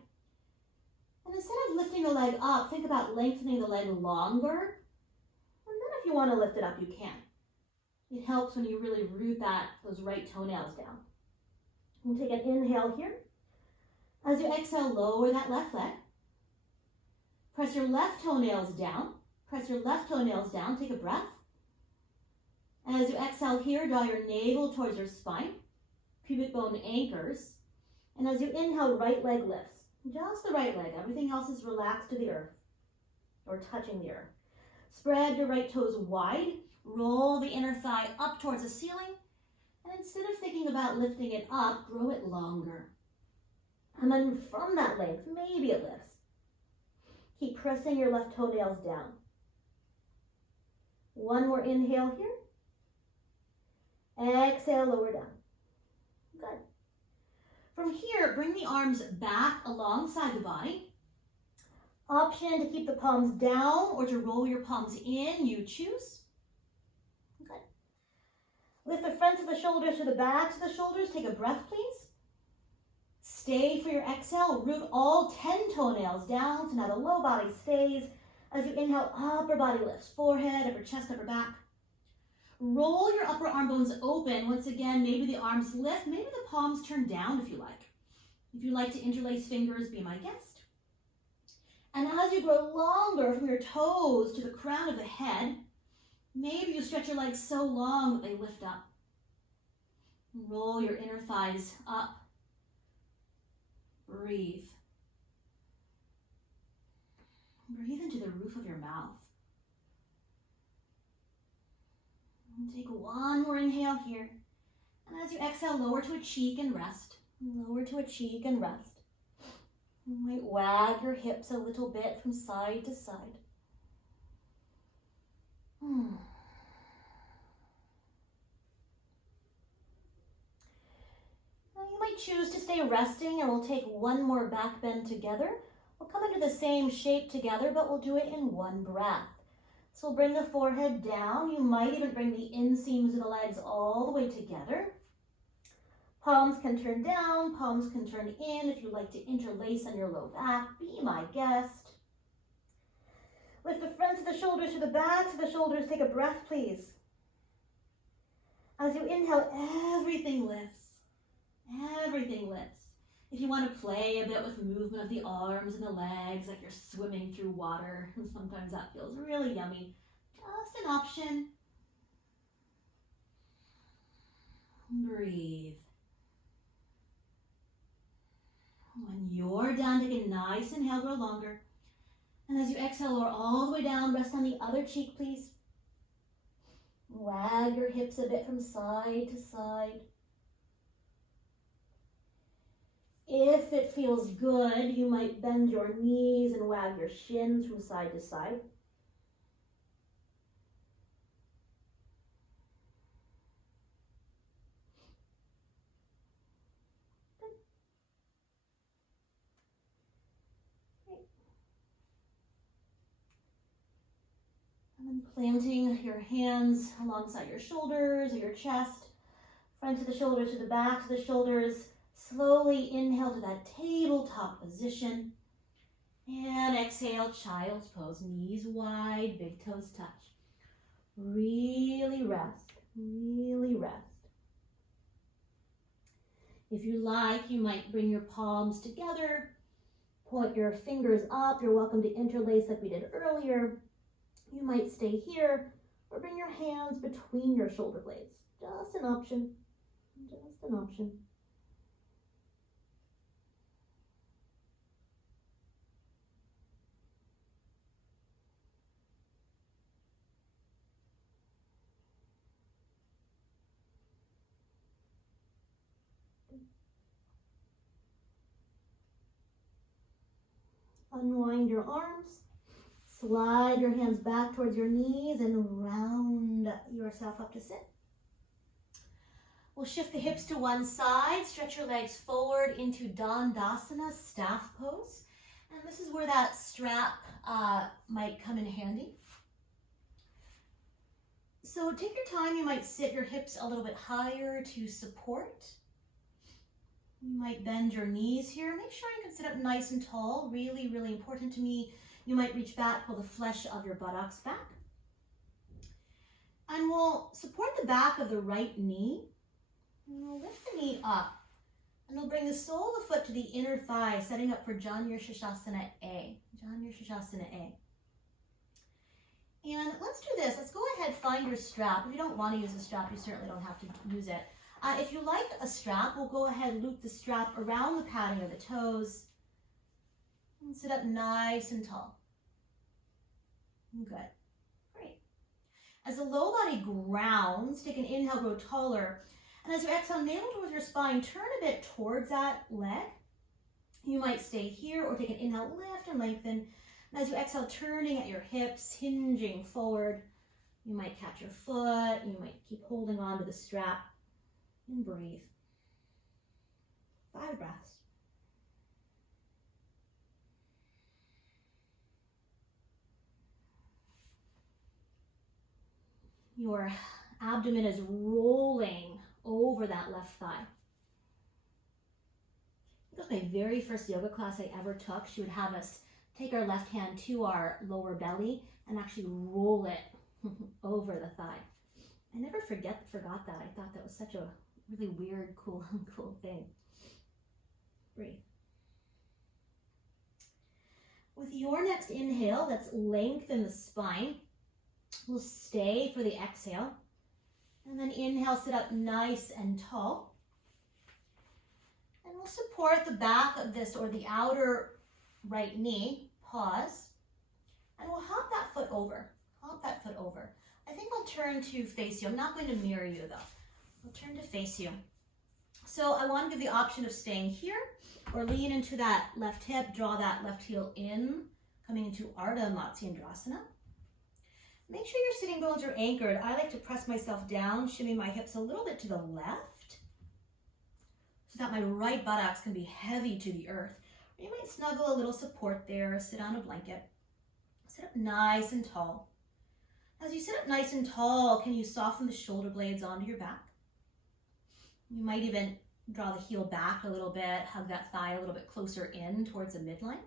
And instead of lifting the leg up, think about lengthening the leg longer. And then if you want to lift it up, you can. It helps when you really root those right toenails down. We'll take an inhale here. As you exhale, lower that left leg. Press your left toenails down. Press your left toenails down. Take a breath. And as you exhale here, draw your navel towards your spine. Pubic bone anchors. And as you inhale, right leg lifts. Just the right leg. Everything else is relaxed to the earth or touching the earth. Spread your right toes wide. Roll the inner thigh up towards the ceiling. And instead of thinking about lifting it up, grow it longer. And then from that length, maybe it lifts. Keep pressing your left toenails down. One more inhale here. Exhale, lower down. Good. From here, bring the arms back alongside the body. Option to keep the palms down or to roll your palms in, you choose. Good. Lift the fronts of the shoulders to the backs of the shoulders. Take a breath, please. Stay for your exhale. Root all 10 toenails down, so now the low body stays. As you inhale, upper body lifts. Forehead, upper chest, upper back. Roll your upper arm bones open. Once again, maybe the arms lift. Maybe the palms turn down if you like. If you like to interlace fingers, be my guest. And as you grow longer from your toes to the crown of the head, maybe you stretch your legs so long that they lift up. Roll your inner thighs up. Breathe. Breathe into the roof of your mouth. And take one more inhale here. And as you exhale, lower to a cheek and rest. Lower to a cheek and rest. You might wag your hips a little bit from side to side. Now you might choose to stay resting, and we'll take one more back bend together. We'll come into the same shape together, but we'll do it in one breath. So we'll bring the forehead down. You might even bring the inseams of the legs all the way together. Palms can turn down, palms can turn in. If you like to interlace on your low back, be my guest. Lift the fronts of the shoulders to the backs of the shoulders. Take a breath, please. As you inhale, everything lifts. Everything lifts. If you want to play a bit with movement of the arms and the legs, like you're swimming through water, and sometimes that feels really yummy, just an option. Breathe. When you're done, take a nice inhale, grow longer. And as you exhale, lower all the way down, rest on the other cheek, please. Wag your hips a bit from side to side. If it feels good, you might bend your knees and wag your shins from side to side. And then planting your hands alongside your shoulders or your chest, front of the shoulders to the back of the shoulders. Slowly inhale to that tabletop position. And exhale, child's pose. Knees wide, big toes touch. Really rest, really rest. If you like, you might bring your palms together, point your fingers up. You're welcome to interlace like we did earlier. You might stay here or bring your hands between your shoulder blades. Just an option, just an option. Unwind your arms, slide your hands back towards your knees and round yourself up to sit. We'll shift the hips to one side, stretch your legs forward into Dandasana, staff pose. And this is where that strap might come in handy. So take your time, you might sit your hips a little bit higher to support. You might bend your knees here. Make sure you can sit up nice and tall. Really, really important to me. You might reach back, pull the flesh of your buttocks back. And we'll support the back of the right knee. And we'll lift the knee up. And we'll bring the sole of the foot to the inner thigh, setting up for Janu Shirshasana A. Janu Shirshasana A. And let's do this. Let's go ahead, find your strap. If you don't want to use a strap, you certainly don't have to use it. If you like a strap, we'll go ahead, loop the strap around the padding of the toes. And sit up nice and tall. Good. Great. As the low body grounds, take an inhale, grow taller. And as you exhale, navel towards your spine, turn a bit towards that leg. You might stay here or take an inhale, lift and lengthen. And as you exhale, turning at your hips, hinging forward. You might catch your foot. You might keep holding on to the strap. And breathe. 5 breaths. Your abdomen is rolling over that left thigh. That was my very first yoga class I ever took. She would have us take our left hand to our lower belly and actually roll it over the thigh. I never forgot that. I thought that was such a really weird, cool thing. Breathe. With your next inhale, let's lengthen the spine. We'll stay for the exhale. And then inhale, sit up nice and tall. And we'll support the back of this or the outer right knee. Pause. And we'll hop that foot over. Hop that foot over. I think I'll turn to face you. I'm not going to mirror you though. I'll turn to face you. So I want to give the option of staying here or lean into that left hip, draw that left heel in, coming into Ardha Matsyendrasana. Make sure your sitting bones are anchored. I like to press myself down, shimmy my hips a little bit to the left so that my right buttocks can be heavy to the earth. Or you might snuggle a little support there, sit on a blanket. Sit up nice and tall. As you sit up nice and tall, can you soften the shoulder blades onto your back? You might even draw the heel back a little bit, hug that thigh a little bit closer in towards the midline.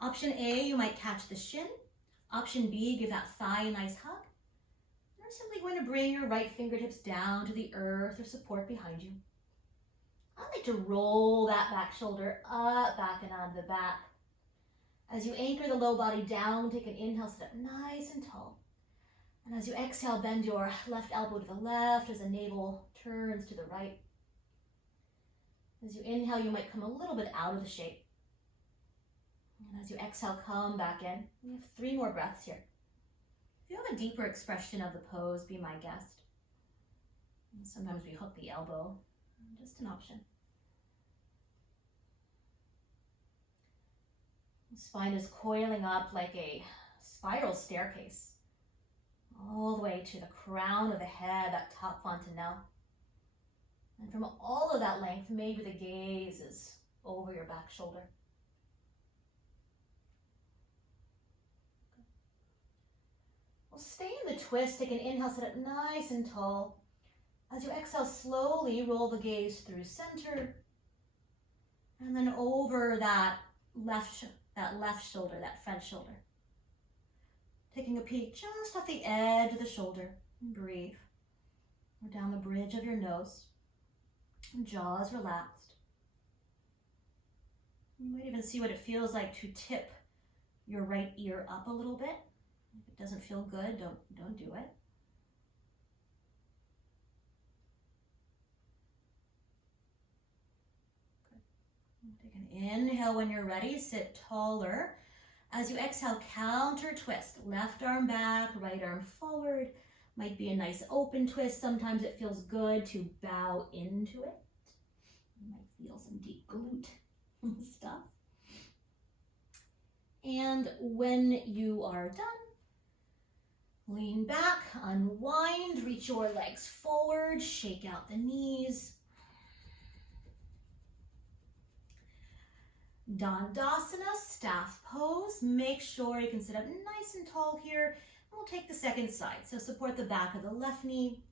Option A, you might catch the shin. Option B, give that thigh a nice hug. You're simply going to bring your right fingertips down to the earth or support behind you. I like to roll that back shoulder up, back and onto the back. As you anchor the low body down, take an inhale, sit up nice and tall. And as you exhale, bend your left elbow to the left as the navel turns to the right. As you inhale, you might come a little bit out of the shape. And as you exhale, come back in. We have 3 more breaths here. If you have a deeper expression of the pose, be my guest. And sometimes we hook the elbow, just an option. The spine is coiling up like a spiral staircase, all the way to the crown of the head, that top fontanelle. And from all of that length, maybe the gaze is over your back shoulder. We'll stay in the twist. Take an inhale, sit up nice and tall. As you exhale, slowly roll the gaze through center. And then over that left shoulder, that front shoulder. Taking a peek just off the edge of the shoulder. And breathe. Or down the bridge of your nose. And jaws relaxed. You might even see what it feels like to tip your right ear up a little bit. If it doesn't feel good, don't do it. Good. Take an inhale when you're ready. Sit taller. As you exhale, counter twist. Left arm back, right arm forward. Might be a nice open twist. Sometimes it feels good to bow into it. You might feel some deep glute stuff. And when you are done, lean back, unwind, reach your legs forward, shake out the knees. Dandasana, staff pose. Make sure you can sit up nice and tall here. And we'll take the second side. So support the back of the left knee.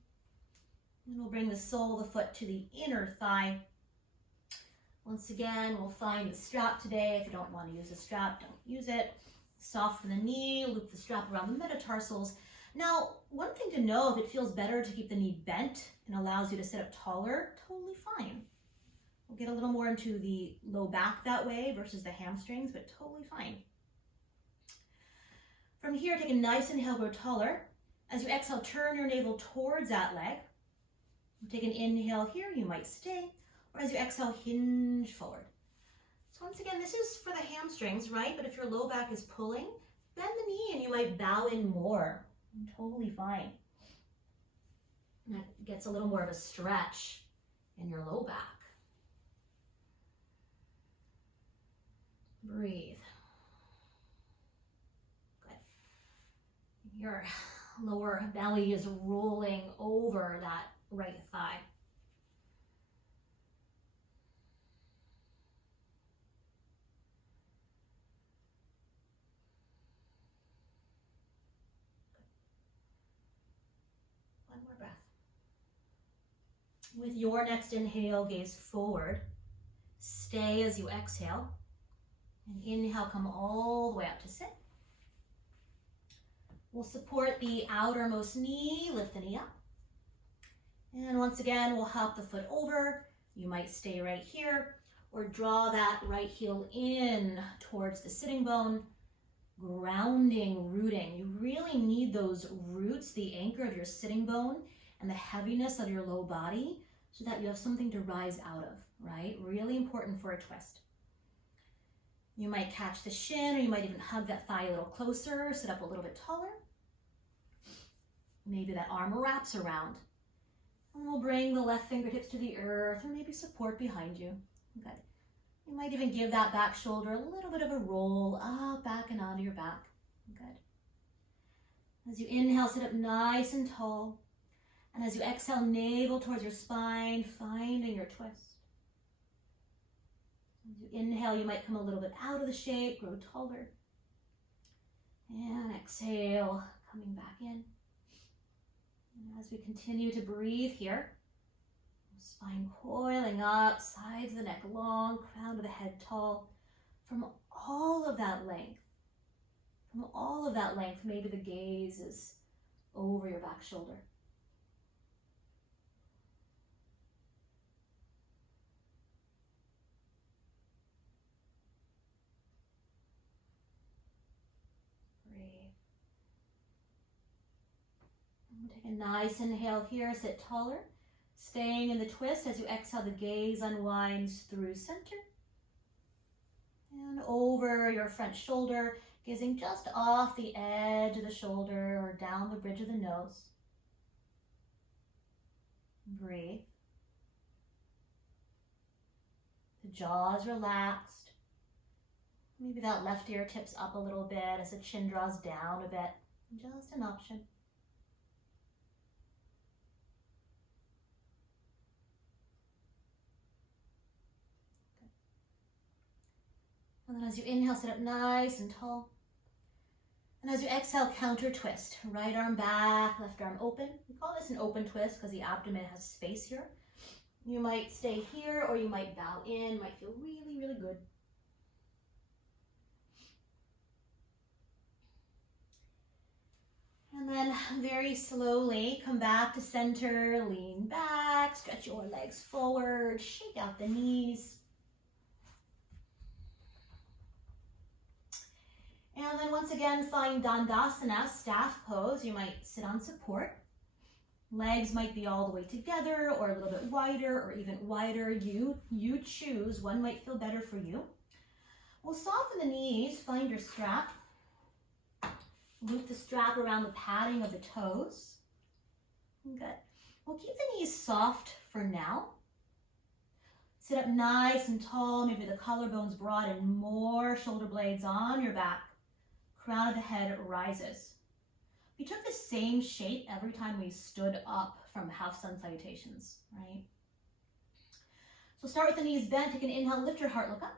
And we'll bring the sole of the foot to the inner thigh. Once again, we'll find the strap today. If you don't want to use a strap, don't use it. Soften the knee, loop the strap around the metatarsals. Now, one thing to know, if it feels better to keep the knee bent and allows you to sit up taller, totally fine. We'll get a little more into the low back that way versus the hamstrings, but totally fine. From here, take a nice inhale, grow taller. As you exhale, turn your navel towards that leg. Take an inhale here, you might stay, or as you exhale, hinge forward. So once again, this is for the hamstrings, right? But if your low back is pulling, bend the knee and you might bow in more. Totally fine. And that gets a little more of a stretch in your low back. Breathe. Good. Your lower belly is rolling over that right thigh. One more breath. With your next inhale, gaze forward. Stay as you exhale. And inhale, come all the way up to sit. We'll support the outermost knee, lift the knee up. And once again, we'll hop the foot over. You might stay right here or draw that right heel in towards the sitting bone, grounding, rooting. You really need those roots, the anchor of your sitting bone and the heaviness of your low body so that you have something to rise out of, right? Really important for a twist. You might catch the shin or you might even hug that thigh a little closer, sit up a little bit taller. Maybe that arm wraps around. And we'll bring the left fingertips to the earth or maybe support behind you. Good. You might even give that back shoulder a little bit of a roll up, back and onto your back. Good. As you inhale, sit up nice and tall. And as you exhale, navel towards your spine, finding your twist. As you inhale, you might come a little bit out of the shape, grow taller. And exhale, coming back in. And as we continue to breathe here, spine coiling up, sides of the neck long, crown of the head tall. From all of that length, maybe the gaze is over your back shoulder. Take a nice inhale here, sit taller, staying in the twist. As you exhale, the gaze unwinds through center and over your front shoulder, gazing just off the edge of the shoulder or down the bridge of the nose. Breathe. The jaw is relaxed. Maybe that left ear tips up a little bit as the chin draws down a bit. Just an option. And then as you inhale, sit up nice and tall. And as you exhale, counter twist. Right arm back, left arm open. We call this an open twist because the abdomen has space here. You might stay here or you might bow in. Might feel really, really good. And then very slowly come back to center, lean back, stretch your legs forward, shake out the knees. And then once again, find Dandasana, staff pose. You might sit on support. Legs might be all the way together or a little bit wider or even wider. You choose. One might feel better for you. We'll soften the knees, find your strap. Loop the strap around the padding of the toes. Good. We'll keep the knees soft for now. Sit up nice and tall, maybe the collarbones broad and more shoulder blades on your back. Crown of the head rises. We took the same shape every time we stood up from half sun salutations, right? So start with the knees bent. Take an inhale, lift your heart, look up.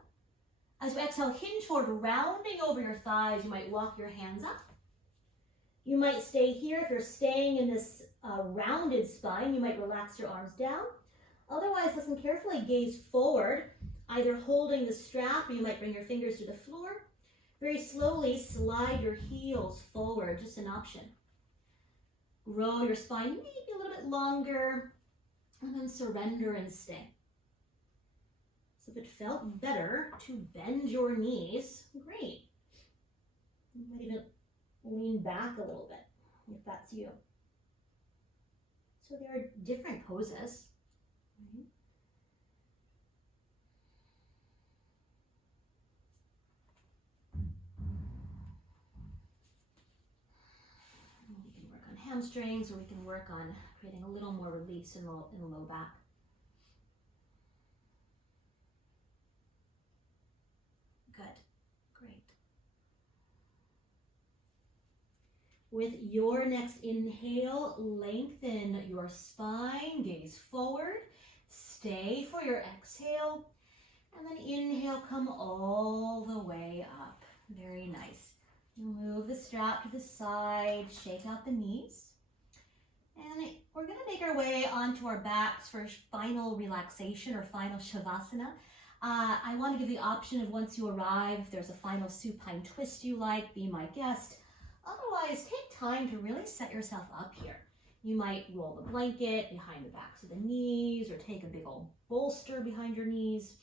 As you exhale, hinge forward, rounding over your thighs. You might walk your hands up. You might stay here. If you're staying in this rounded spine, you might relax your arms down. Otherwise, listen carefully, gaze forward, either holding the strap or you might bring your fingers to the floor. Very slowly slide your heels forward, just an option. Grow your spine maybe a little bit longer, and then surrender and stay. So if it felt better to bend your knees, great. You might even lean back a little bit if that's you. So there are different poses. Right? We can work on hamstrings, or we can work on creating a little more release in the low back. Good, great. With your next inhale, lengthen your spine, gaze forward, stay for your exhale, and then inhale, come all the way up. Very nice. Move the strap to the side, shake out the knees. And we're going to make our way onto our backs for final relaxation or final shavasana. I want to give the option of once you arrive, if there's a final supine twist you like, be my guest. Otherwise, take time to really set yourself up here. You might roll the blanket behind the backs of the knees or take a big old bolster behind your knees.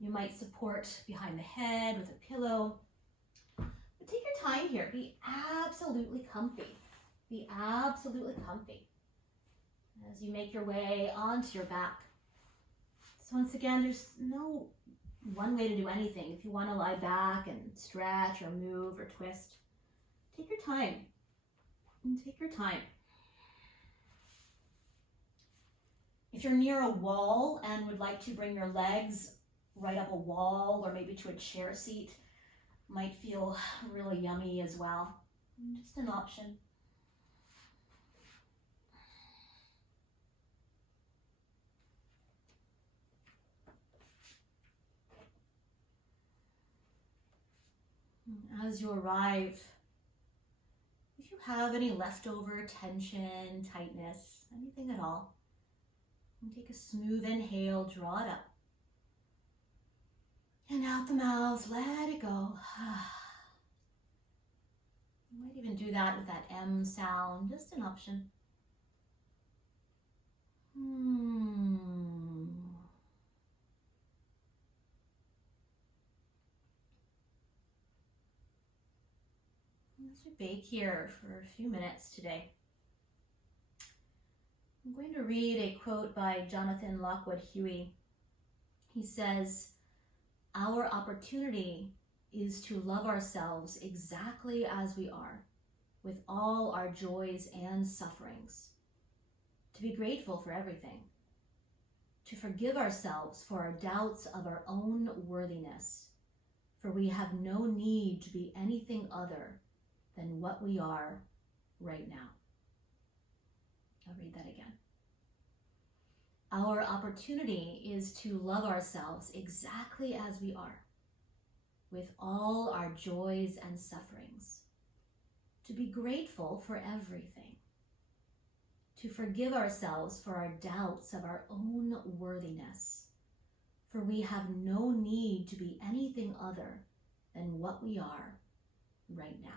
You might support behind the head with a pillow. But take your time here. Be absolutely comfy. Be absolutely comfy as you make your way onto your back. So once again, there's no one way to do anything. If you want to lie back and stretch or move or twist, take your time. Take your time. If you're near a wall and would like to bring your legs right up a wall or maybe to a chair seat, might feel really yummy as well. Just an option. As you arrive, if you have any leftover tension, tightness, anything at all, take a smooth inhale, draw it up. And out the mouth, let it go. You might even do that with that M sound, just an option. As we bake here for a few minutes today, I'm going to read a quote by Jonathan Lockwood Huey. He says, "Our opportunity is to love ourselves exactly as we are, with all our joys and sufferings, to be grateful for everything, to forgive ourselves for our doubts of our own worthiness, for we have no need to be anything other than what we are right now." I'll read that again. Our opportunity is to love ourselves exactly as we are, with all our joys and sufferings, to be grateful for everything, to forgive ourselves for our doubts of our own worthiness, for we have no need to be anything other than what we are right now.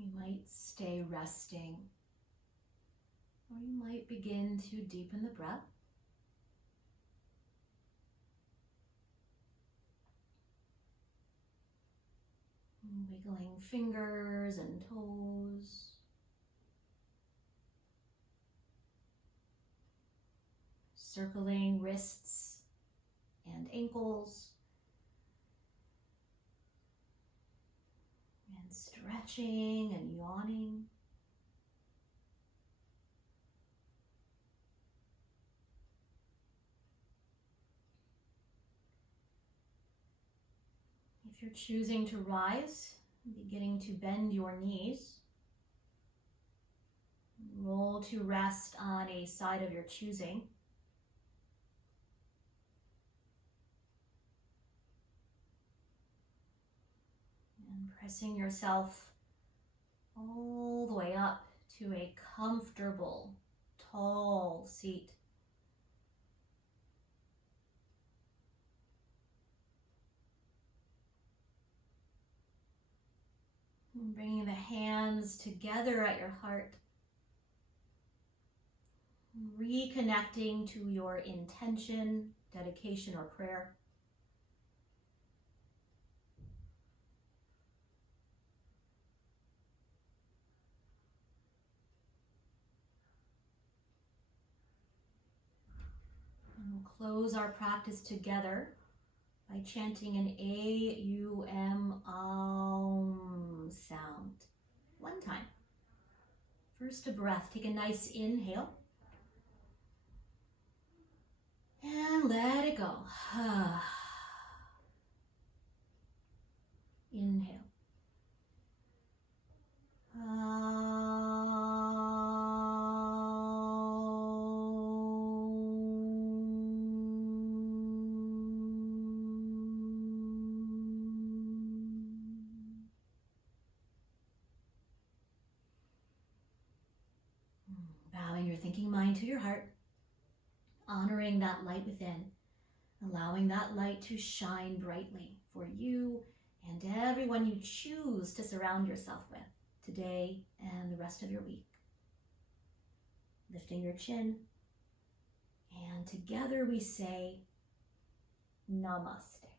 You might stay resting, or you might begin to deepen the breath. Wiggling fingers and toes. Circling wrists and ankles. And stretching and yawning. If you're choosing to rise, beginning to bend your knees, roll to rest on a side of your choosing. And pressing yourself all the way up to a comfortable, tall seat. And bringing the hands together at your heart. Reconnecting to your intention, dedication, or prayer. And we'll close our practice together by chanting an A-U-M sound. One time. First a breath. Take a nice inhale. And let it go. Inhale. Bowing your thinking mind to your heart, honoring that light within, allowing that light to shine brightly for you and everyone you choose to surround yourself with today and the rest of your week. Lifting your chin, and together we say, Namaste.